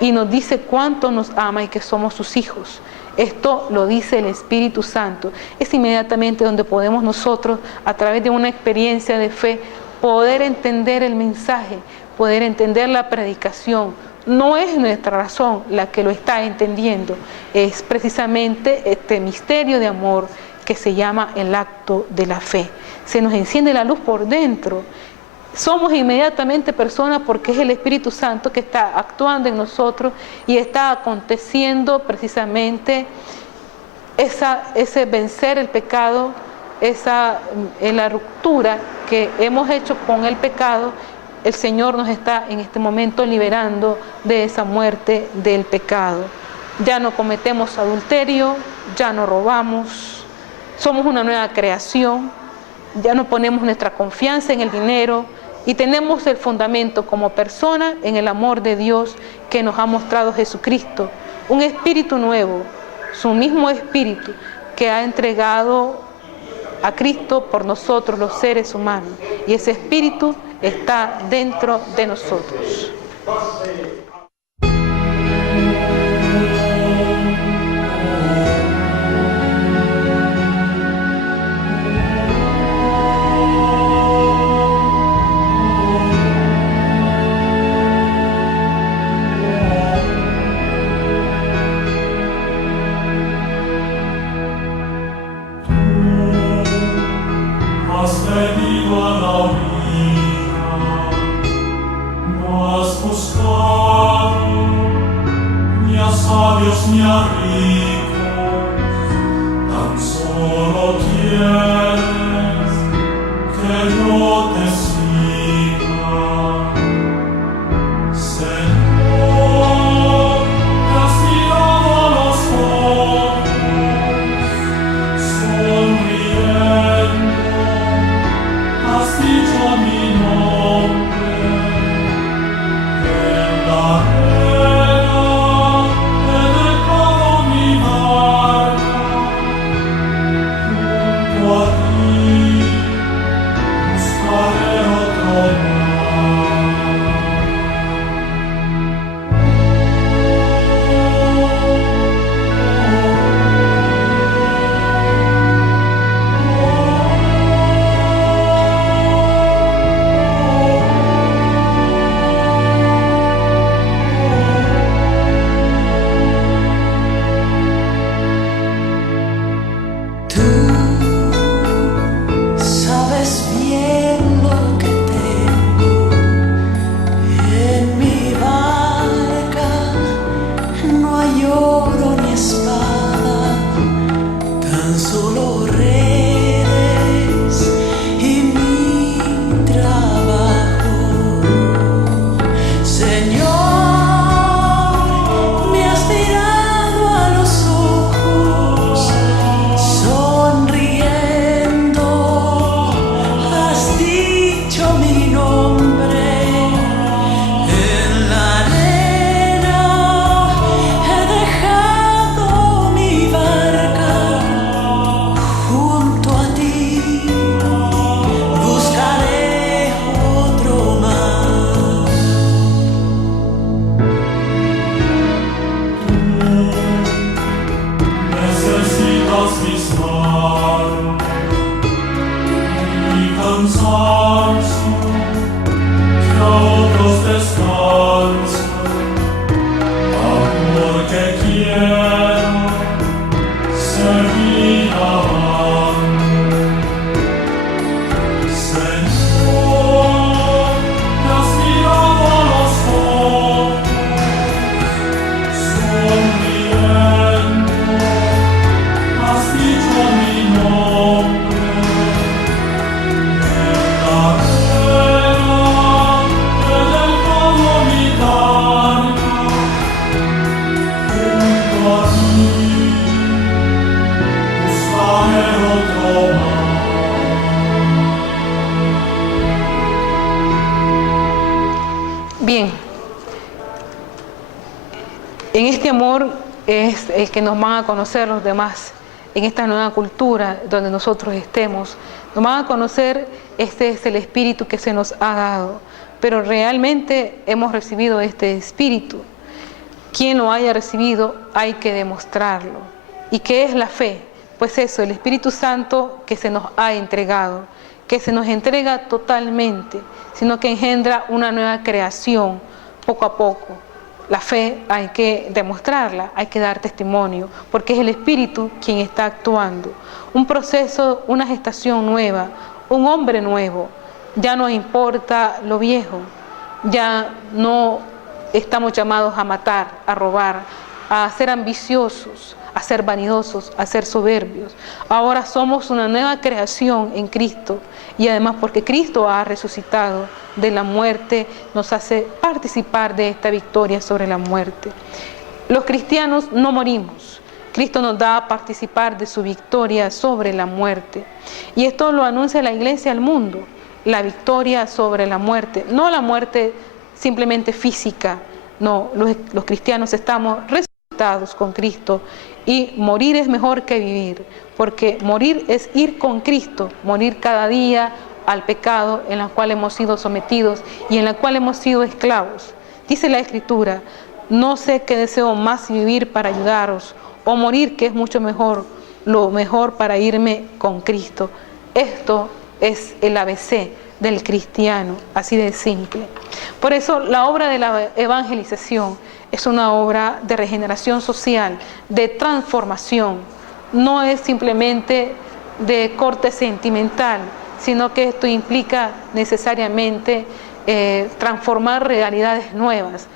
y nos dice cuánto nos ama y que somos sus hijos. Esto lo dice el Espíritu Santo. Es inmediatamente donde podemos nosotros, a través de una experiencia de fe, poder entender el mensaje, poder entender la predicación. No es nuestra razón la que lo está entendiendo, es precisamente este misterio de amor que se llama el acto de la fe. Se nos enciende la luz por dentro. Somos inmediatamente personas porque es el Espíritu Santo que está actuando en nosotros y está aconteciendo precisamente ese vencer el pecado, la ruptura que hemos hecho con el pecado. El Señor nos está en este momento liberando de esa muerte del pecado. Ya no cometemos adulterio, ya no robamos, somos una nueva creación, ya no ponemos nuestra confianza en el dinero y tenemos el fundamento como persona en el amor de Dios que nos ha mostrado Jesucristo. Un espíritu nuevo, su mismo espíritu que ha entregado a Cristo por nosotros los seres humanos, y ese espíritu está dentro de nosotros. labios me ricos, tan solo quieres que yo te siga. Señor, me has mirado a los ojos, sonriendo, has dicho mi nombre. En la arena he dejado mi barca, junto a ti buscaré otro mar. Sabes bien lo que tengo en mi barca, no hay oro ni espada, tan solo redes y mi trabajo. Señor, me has mirado a los ojos, sonriendo, has dicho mi nombre. En la arena he dejado mi barca, junto a ti buscaré otro mar. Necesitas mis manos, mi cansancio, que a otros descansan, amor que quiero seguir amando. Señor, me has mirado a los ojos, sonriendo, has dicho mi nombre. En la arena he dejado mi barca, junto a ti buscaré otro mar. Bien, en este amor es el que nos van a conocer los demás, en esta nueva cultura donde nosotros estemos, nos van a conocer, este es el espíritu que se nos ha dado, pero realmente hemos recibido este espíritu. Quien lo haya recibido hay que demostrarlo. ¿Y qué es la fe? Pues eso, el Espíritu Santo que se nos ha entregado, que se nos entrega totalmente, sino que engendra una nueva creación poco a poco. La fe hay que demostrarla, hay que dar testimonio, porque es el Espíritu quien está actuando. Un proceso, una gestación nueva, un hombre nuevo. Ya no importa lo viejo, ya no estamos llamados a matar, a robar, a ser ambiciosos, a ser vanidosos, a ser soberbios. Ahora somos una nueva creación en Cristo, y además porque Cristo ha resucitado de la muerte, nos hace participar de esta victoria sobre la muerte. Los cristianos no morimos. Cristo nos da a participar de su victoria sobre la muerte. Y esto lo anuncia la Iglesia al mundo, la victoria sobre la muerte. No la muerte simplemente física, no, los cristianos estamos resucitados con Cristo, y morir es mejor que vivir, porque morir es ir con Cristo, morir cada día al pecado en el cual hemos sido sometidos y en el cual hemos sido esclavos. Dice la Escritura: no sé qué deseo más, vivir para ayudaros, o morir, que es mucho mejor, lo mejor para irme con Cristo. Esto es el ABC del cristiano, así de simple. Por eso la obra de la evangelización es una obra de regeneración social, de transformación. No es simplemente de corte sentimental, sino que esto implica necesariamente transformar realidades nuevas,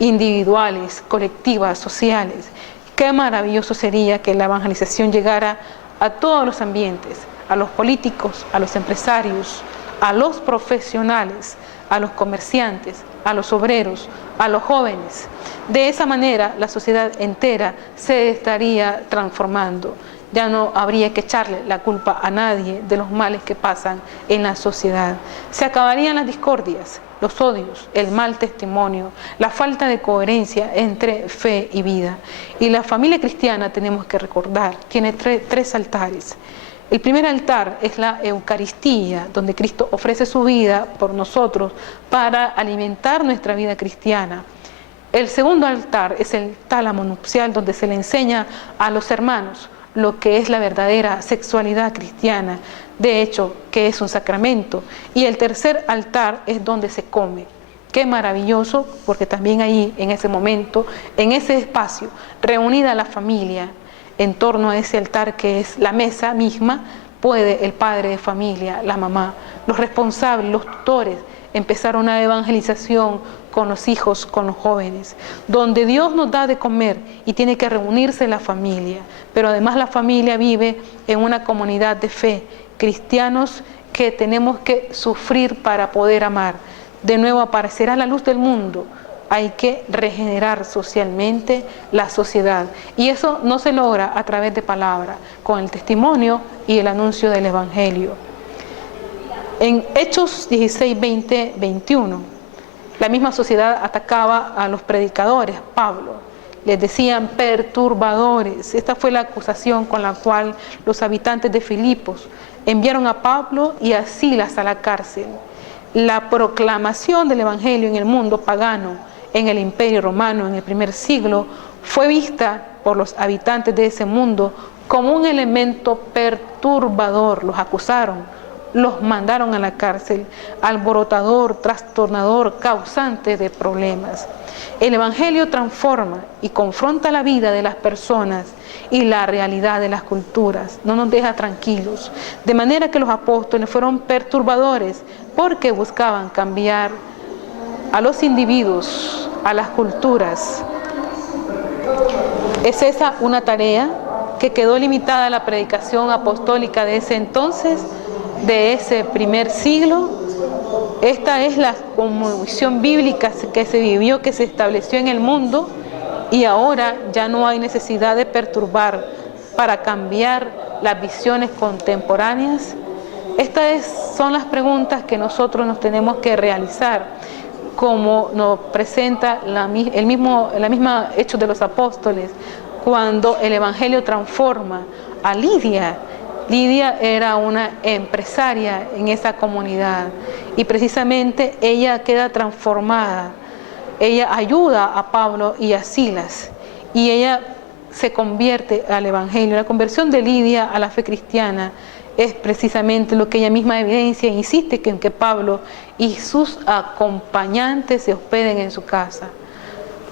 individuales, colectivas, sociales. Qué maravilloso sería que la evangelización llegara a todos los ambientes, a los políticos, a los empresarios, a los profesionales, a los comerciantes, a los obreros, a los jóvenes. De esa manera la sociedad entera se estaría transformando. Ya no habría que echarle la culpa a nadie de los males que pasan en la sociedad. Se acabarían las discordias, los odios, el mal testimonio, la falta de coherencia entre fe y vida. Y la familia cristiana, tenemos que recordar, tiene tres altares. El primer altar es la Eucaristía, donde Cristo ofrece su vida por nosotros para alimentar nuestra vida cristiana. El segundo altar es el tálamo nupcial, donde se le enseña a los hermanos lo que es la verdadera sexualidad cristiana, de hecho, que es un sacramento. Y el tercer altar es donde se come. Qué maravilloso, porque también ahí, en ese momento, en ese espacio, reunida la familia, en torno a ese altar que es la mesa misma, puede el padre de familia, la mamá, los responsables, los tutores, empezar una evangelización con los hijos, con los jóvenes, donde Dios nos da de comer y tiene que reunirse la familia, pero además la familia vive en una comunidad de fe, cristianos que tenemos que sufrir para poder amar. De nuevo aparecerá la luz del mundo. Hay que regenerar socialmente la sociedad. Y eso no se logra a través de palabra, con el testimonio y el anuncio del Evangelio. En Hechos 16, 20, 21, la misma sociedad atacaba a los predicadores, Pablo. Les decían perturbadores. Esta fue la acusación con la cual los habitantes de Filipos enviaron a Pablo y a Silas a la cárcel. La proclamación del Evangelio en el mundo pagano, en el Imperio Romano, en el primer siglo, fue vista por los habitantes de ese mundo como un elemento perturbador. Los acusaron, los mandaron a la cárcel, alborotador, trastornador, causante de problemas. El Evangelio transforma y confronta la vida de las personas y la realidad de las culturas, no nos deja tranquilos. De manera que los apóstoles fueron perturbadores porque buscaban cambiar a los individuos, a las culturas. ¿Es esa una tarea que quedó limitada a la predicación apostólica de ese entonces, de ese primer siglo? Esta es la conmovisión bíblica que se vivió, que se estableció en el mundo, y ahora ya no hay necesidad de perturbar para cambiar las visiones contemporáneas. Estas son las preguntas que nosotros nos tenemos que realizar, como nos presenta la misma Hechos de los Apóstoles, cuando el Evangelio transforma a Lidia. Lidia era una empresaria en esa comunidad y precisamente ella queda transformada. Ella ayuda a Pablo y a Silas y ella se convierte al Evangelio. La conversión de Lidia a la fe cristiana es precisamente lo que ella misma evidencia e insiste en que Pablo y sus acompañantes se hospeden en su casa.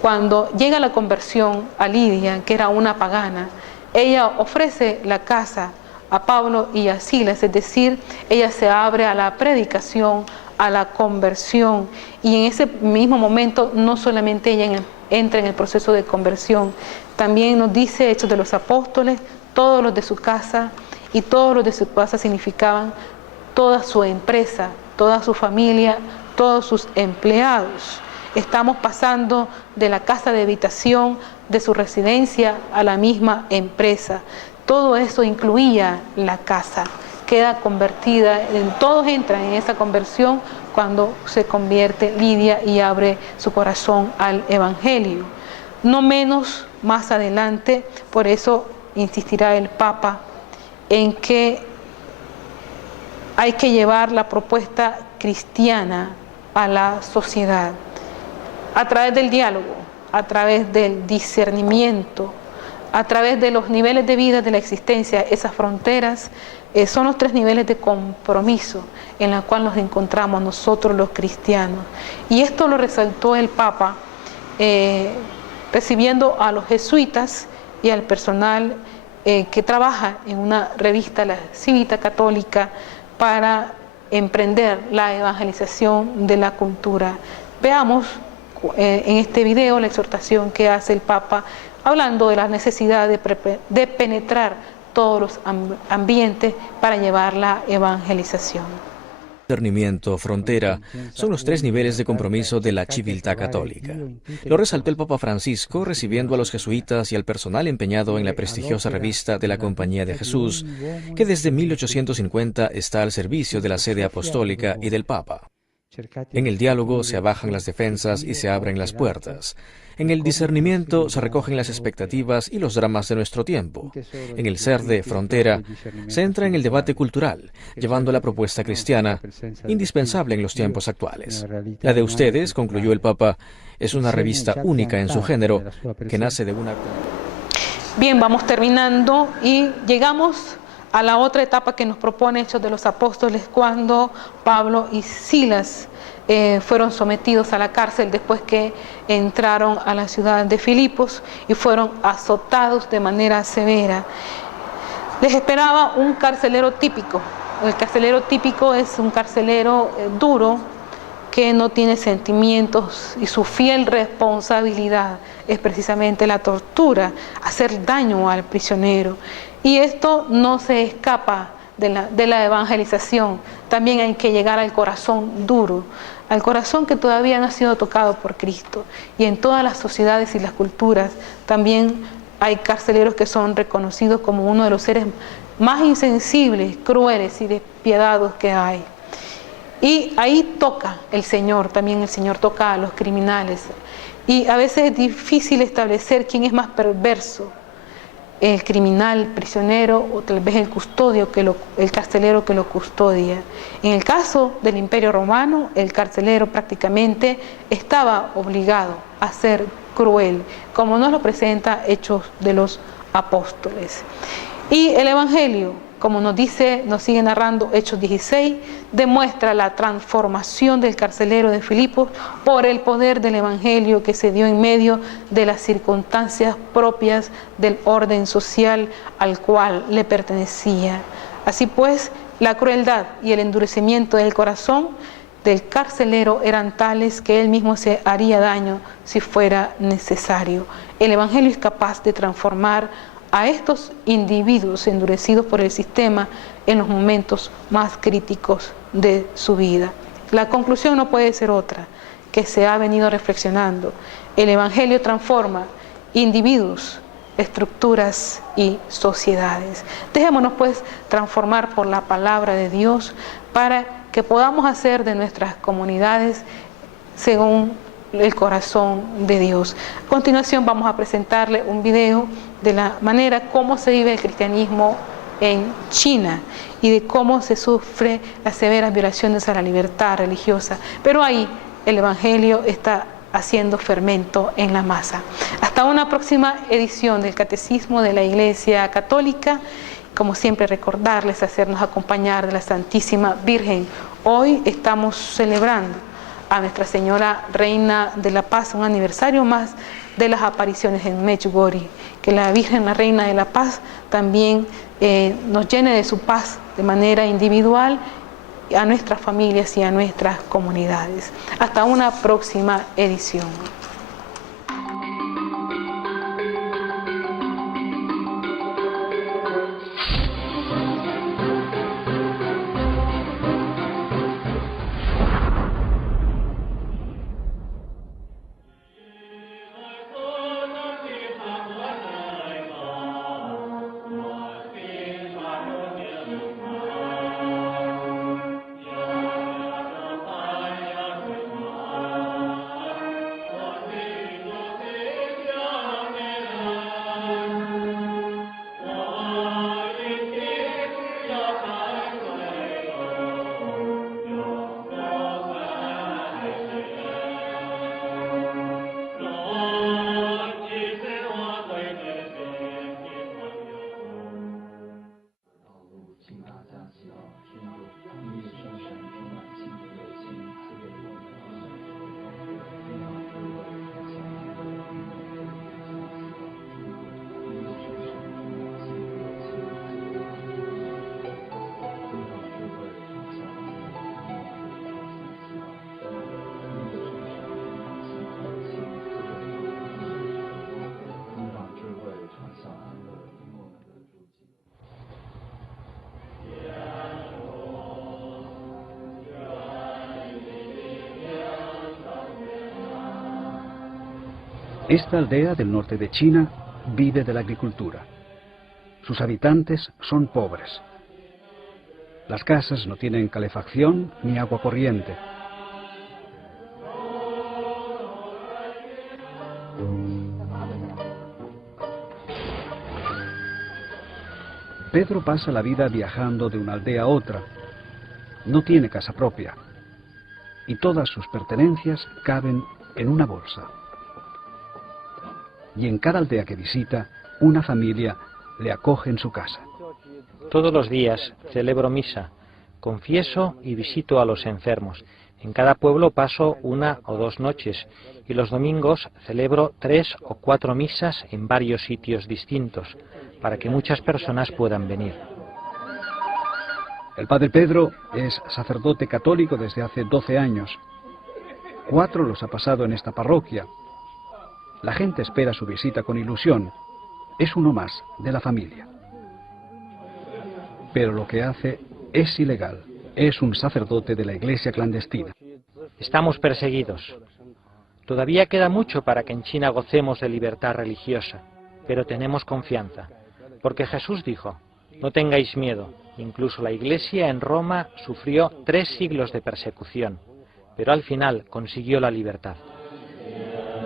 Cuando llega la conversión a Lidia, que era una pagana, ella ofrece la casa a Pablo y a Silas, es decir, ella se abre a la predicación, a la conversión, y en ese mismo momento no solamente ella entra en el proceso de conversión, también nos dice Hechos de los Apóstoles, todos los de su casa, y todos los de su casa significaban toda su empresa, toda su familia, todos sus empleados. Estamos pasando de la casa de habitación, de su residencia, a la misma empresa. Todo eso incluía la casa, queda convertida, todos entran en esa conversión cuando se convierte Lidia y abre su corazón al Evangelio. No menos más adelante, por eso insistirá el Papa en que hay que llevar la propuesta cristiana a la sociedad, a través del diálogo, a través del discernimiento, a través de los niveles de vida de la existencia. Esas fronteras son los 3 niveles de compromiso en los cuales nos encontramos nosotros los cristianos. Y esto lo resaltó el Papa recibiendo a los jesuitas y al personal que trabaja en una revista, la Civita Católica, para emprender la evangelización de la cultura. Veamos en este video la exhortación que hace el Papa hablando de la necesidad de penetrar todos los ambientes para llevar la evangelización. Discernimiento, frontera, son los 3 niveles de compromiso de la civiltà católica. Lo resaltó el Papa Francisco recibiendo a los jesuitas y al personal empeñado en la prestigiosa revista de la Compañía de Jesús, que desde 1850 está al servicio de la sede apostólica y del Papa. En el diálogo se abajan las defensas y se abren las puertas. En el discernimiento se recogen las expectativas y los dramas de nuestro tiempo. En el ser de frontera se entra en el debate cultural, llevando la propuesta cristiana, indispensable en los tiempos actuales. La de ustedes, concluyó el Papa, es una revista única en su género, que nace de una... Bien, vamos terminando y llegamos a la otra etapa que nos propone Hechos de los Apóstoles, cuando Pablo y Silas fueron sometidos a la cárcel después que entraron a la ciudad de Filipos y fueron azotados de manera severa. Les esperaba un carcelero típico. El carcelero típico es un carcelero duro que no tiene sentimientos y su fiel responsabilidad es precisamente la tortura, hacer daño al prisionero. Y esto no se escapa de la evangelización. También hay que llegar al corazón duro, al corazón que todavía no ha sido tocado por Cristo. Y en todas las sociedades y las culturas también hay carceleros que son reconocidos como uno de los seres más insensibles, crueles y despiadados que hay. Y ahí toca el Señor, también el Señor toca a los criminales. Y a veces es difícil establecer quién es más perverso, el criminal, el prisionero, o tal vez el custodio, el carcelero que lo custodia. En el caso del Imperio Romano, el carcelero prácticamente estaba obligado a ser cruel, como nos lo presenta Hechos de los Apóstoles. Y el Evangelio, como nos sigue narrando Hechos 16, demuestra la transformación del carcelero de Filipos por el poder del Evangelio que se dio en medio de las circunstancias propias del orden social al cual le pertenecía. Así pues, la crueldad y el endurecimiento del corazón del carcelero eran tales que él mismo se haría daño si fuera necesario. El Evangelio es capaz de transformar a estos individuos endurecidos por el sistema en los momentos más críticos de su vida. La conclusión no puede ser otra, que se ha venido reflexionando. El Evangelio transforma individuos, estructuras y sociedades. Dejémonos pues transformar por la palabra de Dios para que podamos hacer de nuestras comunidades según el corazón de Dios. A continuación vamos a presentarle un video de la manera como se vive el cristianismo en China y de cómo se sufre las severas violaciones a la libertad religiosa. Pero ahí el Evangelio está haciendo fermento en la masa. Hasta una próxima edición del Catecismo de la Iglesia Católica. Como siempre, recordarles hacernos acompañar de la Santísima Virgen. Hoy estamos celebrando a Nuestra Señora Reina de la Paz, un aniversario más de las apariciones en Medjugorje. Que la Virgen, la Reina de la Paz, también nos llene de su paz de manera individual a nuestras familias y a nuestras comunidades. Hasta una próxima edición. Esta aldea del norte de China vive de la agricultura. Sus habitantes son pobres. Las casas no tienen calefacción ni agua corriente. Pedro pasa la vida viajando de una aldea a otra. No tiene casa propia y todas sus pertenencias caben en una bolsa. Y en cada aldea que visita, una familia le acoge en su casa. Todos los días celebro misa, confieso y visito a los enfermos. En cada pueblo paso 1 o 2 noches y los domingos celebro 3 o 4 misas en varios sitios distintos para que muchas personas puedan venir. El padre Pedro es sacerdote católico desde hace 12 años. 4 los ha pasado en esta parroquia. La gente espera su visita con ilusión. Es uno más de la familia. Pero lo que hace es ilegal. Es un sacerdote de la iglesia clandestina. Estamos perseguidos. Todavía queda mucho para que en China gocemos de libertad religiosa, pero tenemos confianza, porque Jesús dijo, no tengáis miedo. Incluso la iglesia en Roma sufrió 3 siglos de persecución, pero al final consiguió la libertad.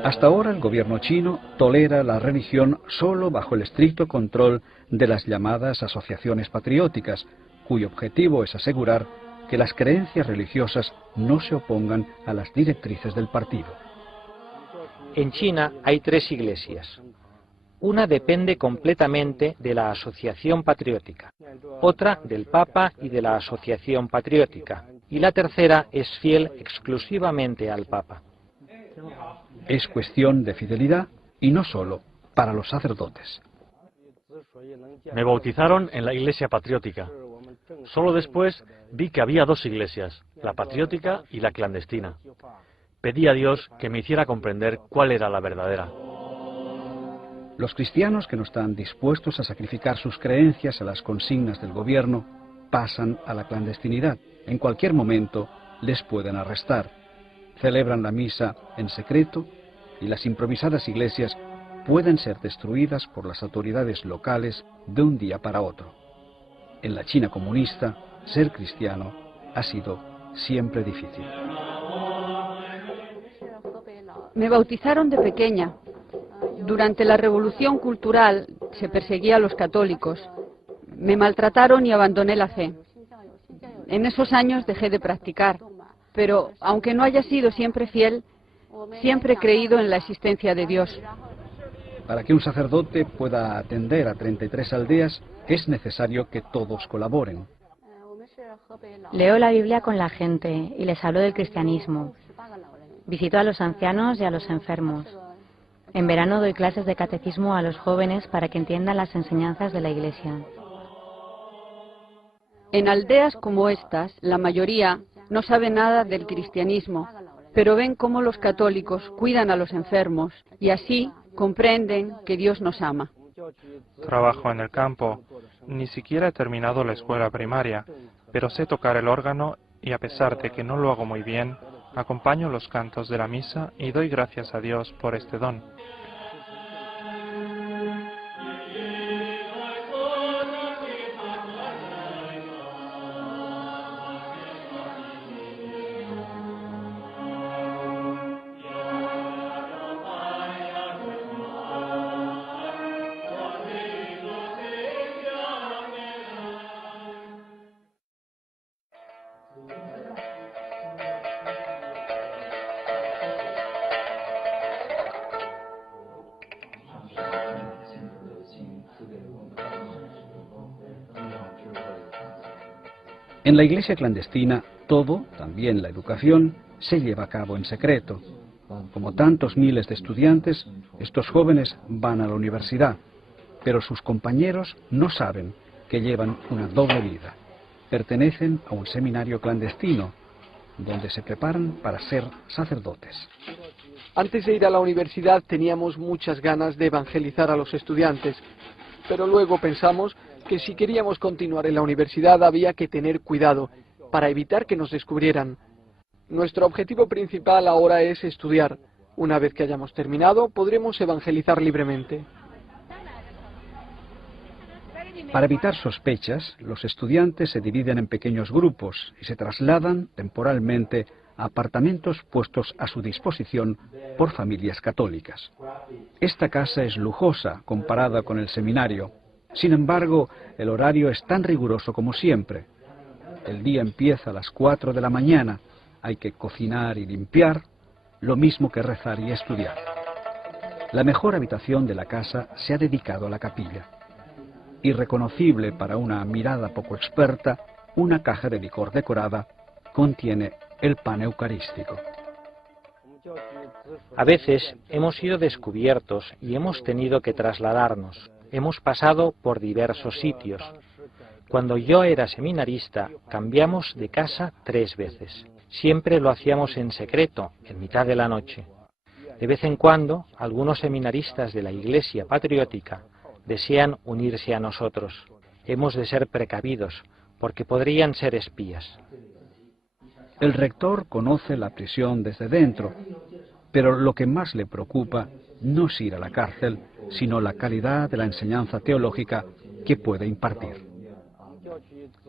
Hasta ahora el gobierno chino tolera la religión solo bajo el estricto control de las llamadas asociaciones patrióticas, cuyo objetivo es asegurar que las creencias religiosas no se opongan a las directrices del partido. En China hay 3 iglesias. Una depende completamente de la Asociación Patriótica, otra del Papa y de la Asociación Patriótica, y la tercera es fiel exclusivamente al Papa. Es cuestión de fidelidad y no solo para los sacerdotes. Me bautizaron en la iglesia patriótica. Solo después vi que había 2 iglesias, la patriótica y la clandestina. Pedí a Dios que me hiciera comprender cuál era la verdadera. Los cristianos que no están dispuestos a sacrificar sus creencias a las consignas del gobierno pasan a la clandestinidad. En cualquier momento les pueden arrestar. Celebran la misa en secreto y las improvisadas iglesias pueden ser destruidas por las autoridades locales de un día para otro. En la China comunista, ser cristiano ha sido siempre difícil. Me bautizaron de pequeña. Durante la Revolución Cultural se perseguía a los católicos. Me maltrataron y abandoné la fe. En esos años dejé de practicar, pero aunque no haya sido siempre fiel, siempre he creído en la existencia de Dios. Para que un sacerdote pueda atender a 33 aldeas, es necesario que todos colaboren. Leo la Biblia con la gente y les hablo del cristianismo. Visito a los ancianos y a los enfermos. En verano doy clases de catecismo a los jóvenes para que entiendan las enseñanzas de la Iglesia. En aldeas como estas, la mayoría no sabe nada del cristianismo, pero ven cómo los católicos cuidan a los enfermos y así comprenden que Dios nos ama. Trabajo en el campo. Ni siquiera he terminado la escuela primaria, pero sé tocar el órgano y a pesar de que no lo hago muy bien, acompaño los cantos de la misa y doy gracias a Dios por este don. En la iglesia clandestina, todo, también la educación, se lleva a cabo en secreto. Como tantos miles de estudiantes, estos jóvenes van a la universidad, pero sus compañeros no saben que llevan una doble vida. Pertenecen a un seminario clandestino, donde se preparan para ser sacerdotes. Antes de ir a la universidad teníamos muchas ganas de evangelizar a los estudiantes, pero luego pensamos que si queríamos continuar en la universidad había que tener cuidado para evitar que nos descubrieran. Nuestro objetivo principal ahora es estudiar, Una vez que hayamos terminado, podremos evangelizar libremente. Para evitar sospechas, los estudiantes se dividen en pequeños grupos y se trasladan temporalmente a apartamentos puestos a su disposición por familias católicas. Esta casa es lujosa comparada con el seminario. Sin embargo, el horario es tan riguroso como siempre. El día empieza a las 4 de la mañana, hay que cocinar y limpiar, lo mismo que rezar y estudiar. La mejor habitación de la casa se ha dedicado a la capilla. Irreconocible para una mirada poco experta, una caja de licor decorada contiene el pan eucarístico. A veces hemos sido descubiertos y hemos tenido que trasladarnos. Hemos pasado por diversos sitios. Cuando yo era seminarista, cambiamos de casa 3 veces. Siempre lo hacíamos en secreto, en mitad de la noche. De vez en cuando, algunos seminaristas de la Iglesia Patriótica desean unirse a nosotros. Hemos de ser precavidos, porque podrían ser espías. El rector conoce la prisión desde dentro, pero lo que más le preocupa no es ir a la cárcel, sino la calidad de la enseñanza teológica que puede impartir.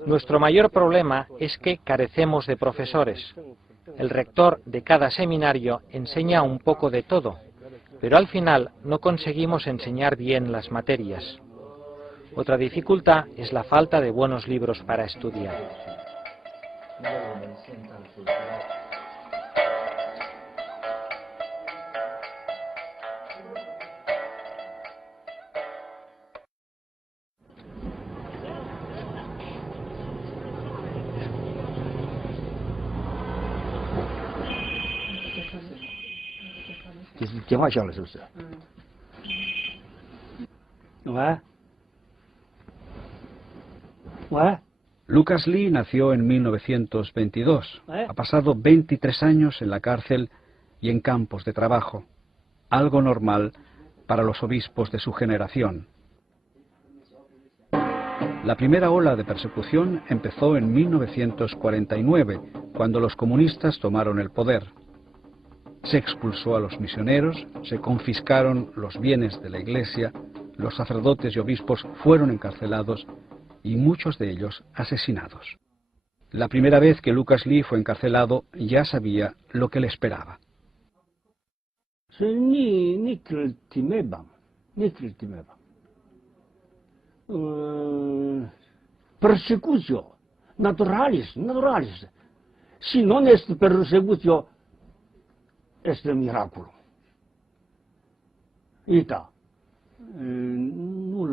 Nuestro mayor problema es que carecemos de profesores. El rector de cada seminario enseña un poco de todo, pero al final no conseguimos enseñar bien las materias. Otra dificultad es la falta de buenos libros para estudiar. Lucas Lee nació en 1922. Ha pasado 23 años en la cárcel y en campos de trabajo, algo normal para los obispos de su generación. La primera ola de persecución empezó en 1949, cuando los comunistas tomaron el poder. Se expulsó a los misioneros, se confiscaron los bienes de la Iglesia, los sacerdotes y obispos fueron encarcelados y muchos de ellos asesinados. La primera vez que Lucas Lee fue encarcelado ya sabía lo que le esperaba. Persecución naturalis. Si no es persecución, es un milagro. Ita, no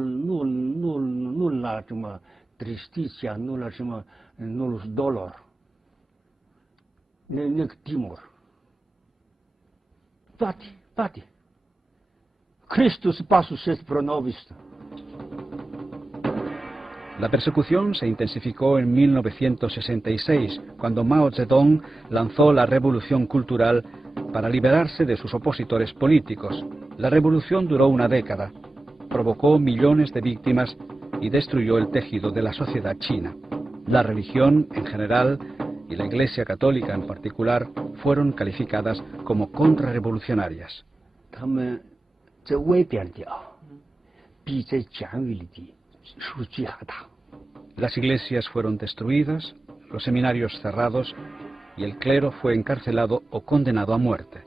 la tristeza, no los dolor, no temor. Pati. Christus passus est pro nobis. La persecución se intensificó en 1966, cuando Mao Zedong lanzó la Revolución Cultural para liberarse de sus opositores políticos. La revolución duró una década, provocó millones de víctimas y destruyó el tejido de la sociedad china. La religión en general y la Iglesia Católica en particular fueron calificadas como contrarrevolucionarias. Las iglesias fueron destruidas, los seminarios cerrados y el clero fue encarcelado o condenado a muerte.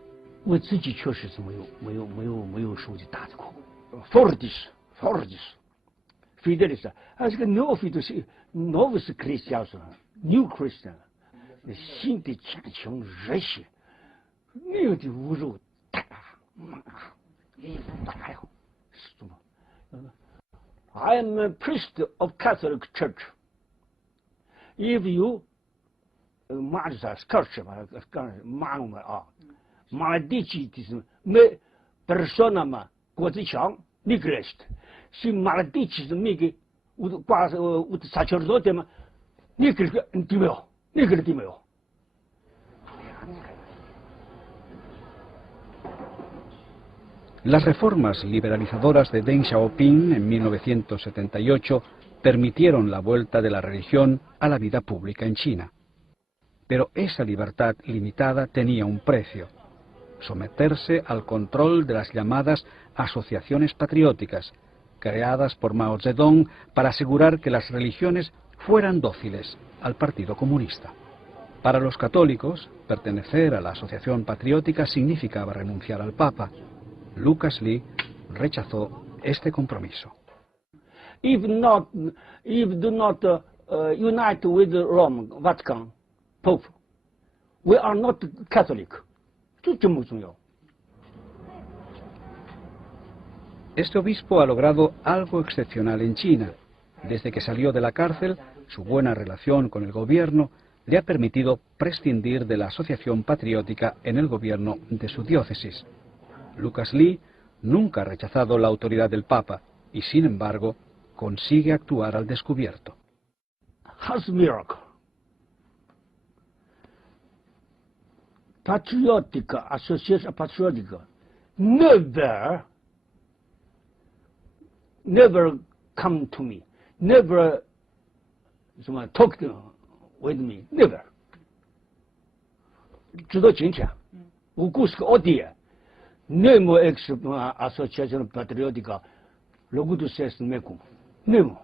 I am a priest of Catholic Church. If you me persona neglect. Si maldices me sacerdote neglect. Las reformas liberalizadoras de Deng Xiaoping en 1978 permitieron la vuelta de la religión a la vida pública en China. Pero esa libertad limitada tenía un precio. someterse al control de las llamadas asociaciones patrióticas, creadas por Mao Zedong para asegurar que las religiones fueran dóciles al Partido Comunista. Para los católicos, pertenecer a la asociación patriótica significaba renunciar al Papa. Lucas Lee rechazó este compromiso. If do not unite with Rome, Vatican, Pope, we are not Catholic. Este obispo ha logrado algo excepcional en China. Desde que salió de la cárcel, su buena relación con el gobierno le ha permitido prescindir de la asociación patriótica en el gobierno de su diócesis. Lucas Lee nunca ha rechazado la autoridad del Papa y, sin embargo, consigue actuar al descubierto. Has miracle. Patriotica, Association Patriotica, never come to me, never talk with me, never. 直到今天，我故事个奥迪，那么 ex Association Patriotica, luego tú seas meco, nemo.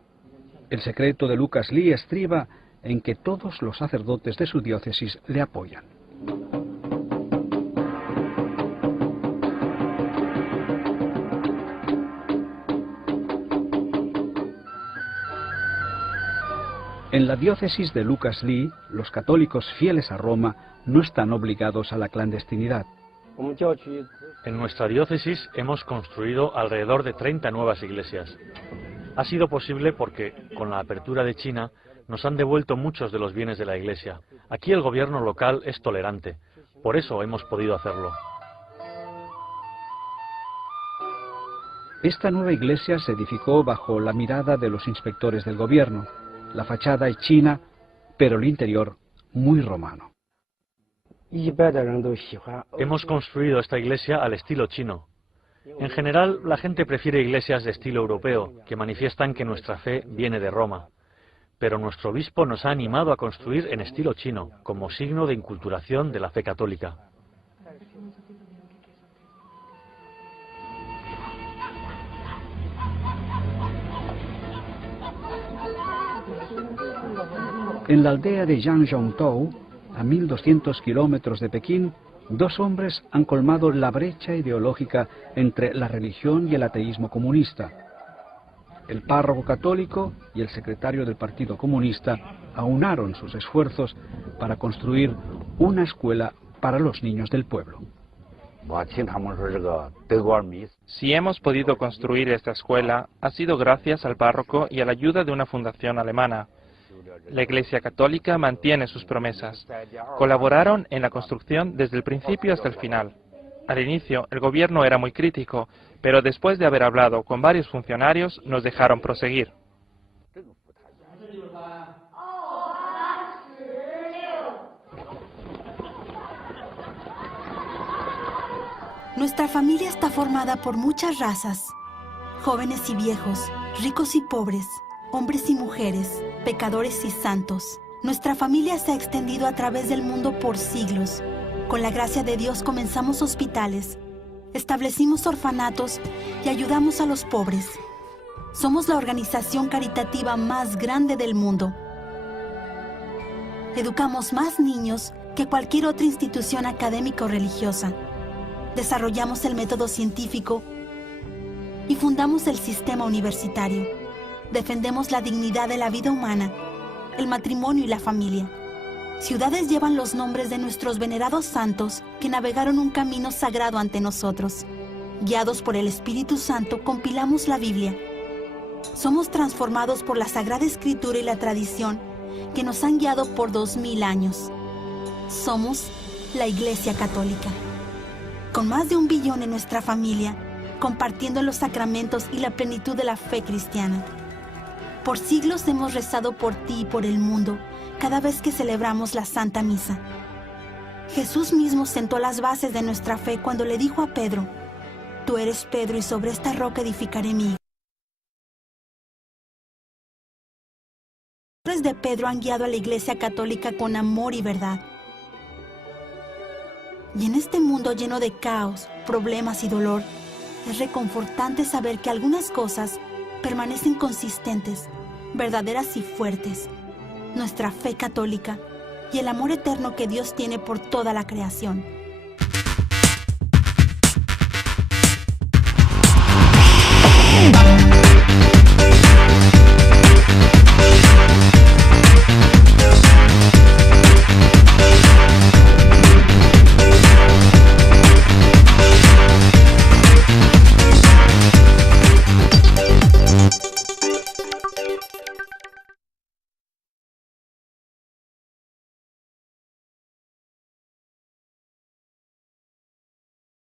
El secreto de Lucas Lee estriba en que todos los sacerdotes de su diócesis le apoyan. En la diócesis de Lucas Lee, los católicos fieles a Roma no están obligados a la clandestinidad. En nuestra diócesis hemos construido alrededor de 30 nuevas iglesias. Ha sido posible porque, con la apertura de China, nos han devuelto muchos de los bienes de la iglesia. Aquí el gobierno local es tolerante. Por eso hemos podido hacerlo. Esta nueva iglesia se edificó bajo la mirada de los inspectores del gobierno. La fachada es china, pero el interior muy romano. Hemos construido esta iglesia al estilo chino. En general, la gente prefiere iglesias de estilo europeo, que manifiestan que nuestra fe viene de Roma. Pero nuestro obispo nos ha animado a construir en estilo chino, como signo de inculturación de la fe católica. En la aldea de Yangzhongtou, a 1200 kilómetros de Pekín, dos hombres han colmado la brecha ideológica entre la religión y el ateísmo comunista. El párroco católico y el secretario del Partido Comunista aunaron sus esfuerzos para construir una escuela para los niños del pueblo. Si hemos podido construir esta escuela, ha sido gracias al párroco y a la ayuda de una fundación alemana. La Iglesia Católica mantiene sus promesas. Colaboraron en la construcción desde el principio hasta el final. Al inicio, el gobierno era muy crítico, pero después de haber hablado con varios funcionarios, nos dejaron proseguir. Nuestra familia está formada por muchas razas, jóvenes y viejos, ricos y pobres, hombres y mujeres, pecadores y santos. Nuestra familia se ha extendido a través del mundo por siglos. Con la gracia de Dios comenzamos hospitales, establecimos orfanatos y ayudamos a los pobres. Somos la organización caritativa más grande del mundo. Educamos más niños que cualquier otra institución académica o religiosa. Desarrollamos el método científico y fundamos el sistema universitario. Defendemos la dignidad de la vida humana, el matrimonio y la familia. Ciudades llevan los nombres de nuestros venerados santos que navegaron un camino sagrado ante nosotros. Guiados por el Espíritu Santo, compilamos la Biblia. Somos transformados por la Sagrada Escritura y la tradición que nos han guiado por 2000 años. Somos la Iglesia Católica. Con más de 1 billón en nuestra familia, compartiendo los sacramentos y la plenitud de la fe cristiana. Por siglos hemos rezado por ti y por el mundo, cada vez que celebramos la Santa Misa. Jesús mismo sentó las bases de nuestra fe cuando le dijo a Pedro: tú eres Pedro y sobre esta roca edificaré mi iglesia. Los padres de Pedro han guiado a la Iglesia Católica con amor y verdad. Y en este mundo lleno de caos, problemas y dolor, es reconfortante saber que algunas cosas permanecen consistentes, verdaderas y fuertes. Nuestra fe católica y el amor eterno que Dios tiene por toda la creación.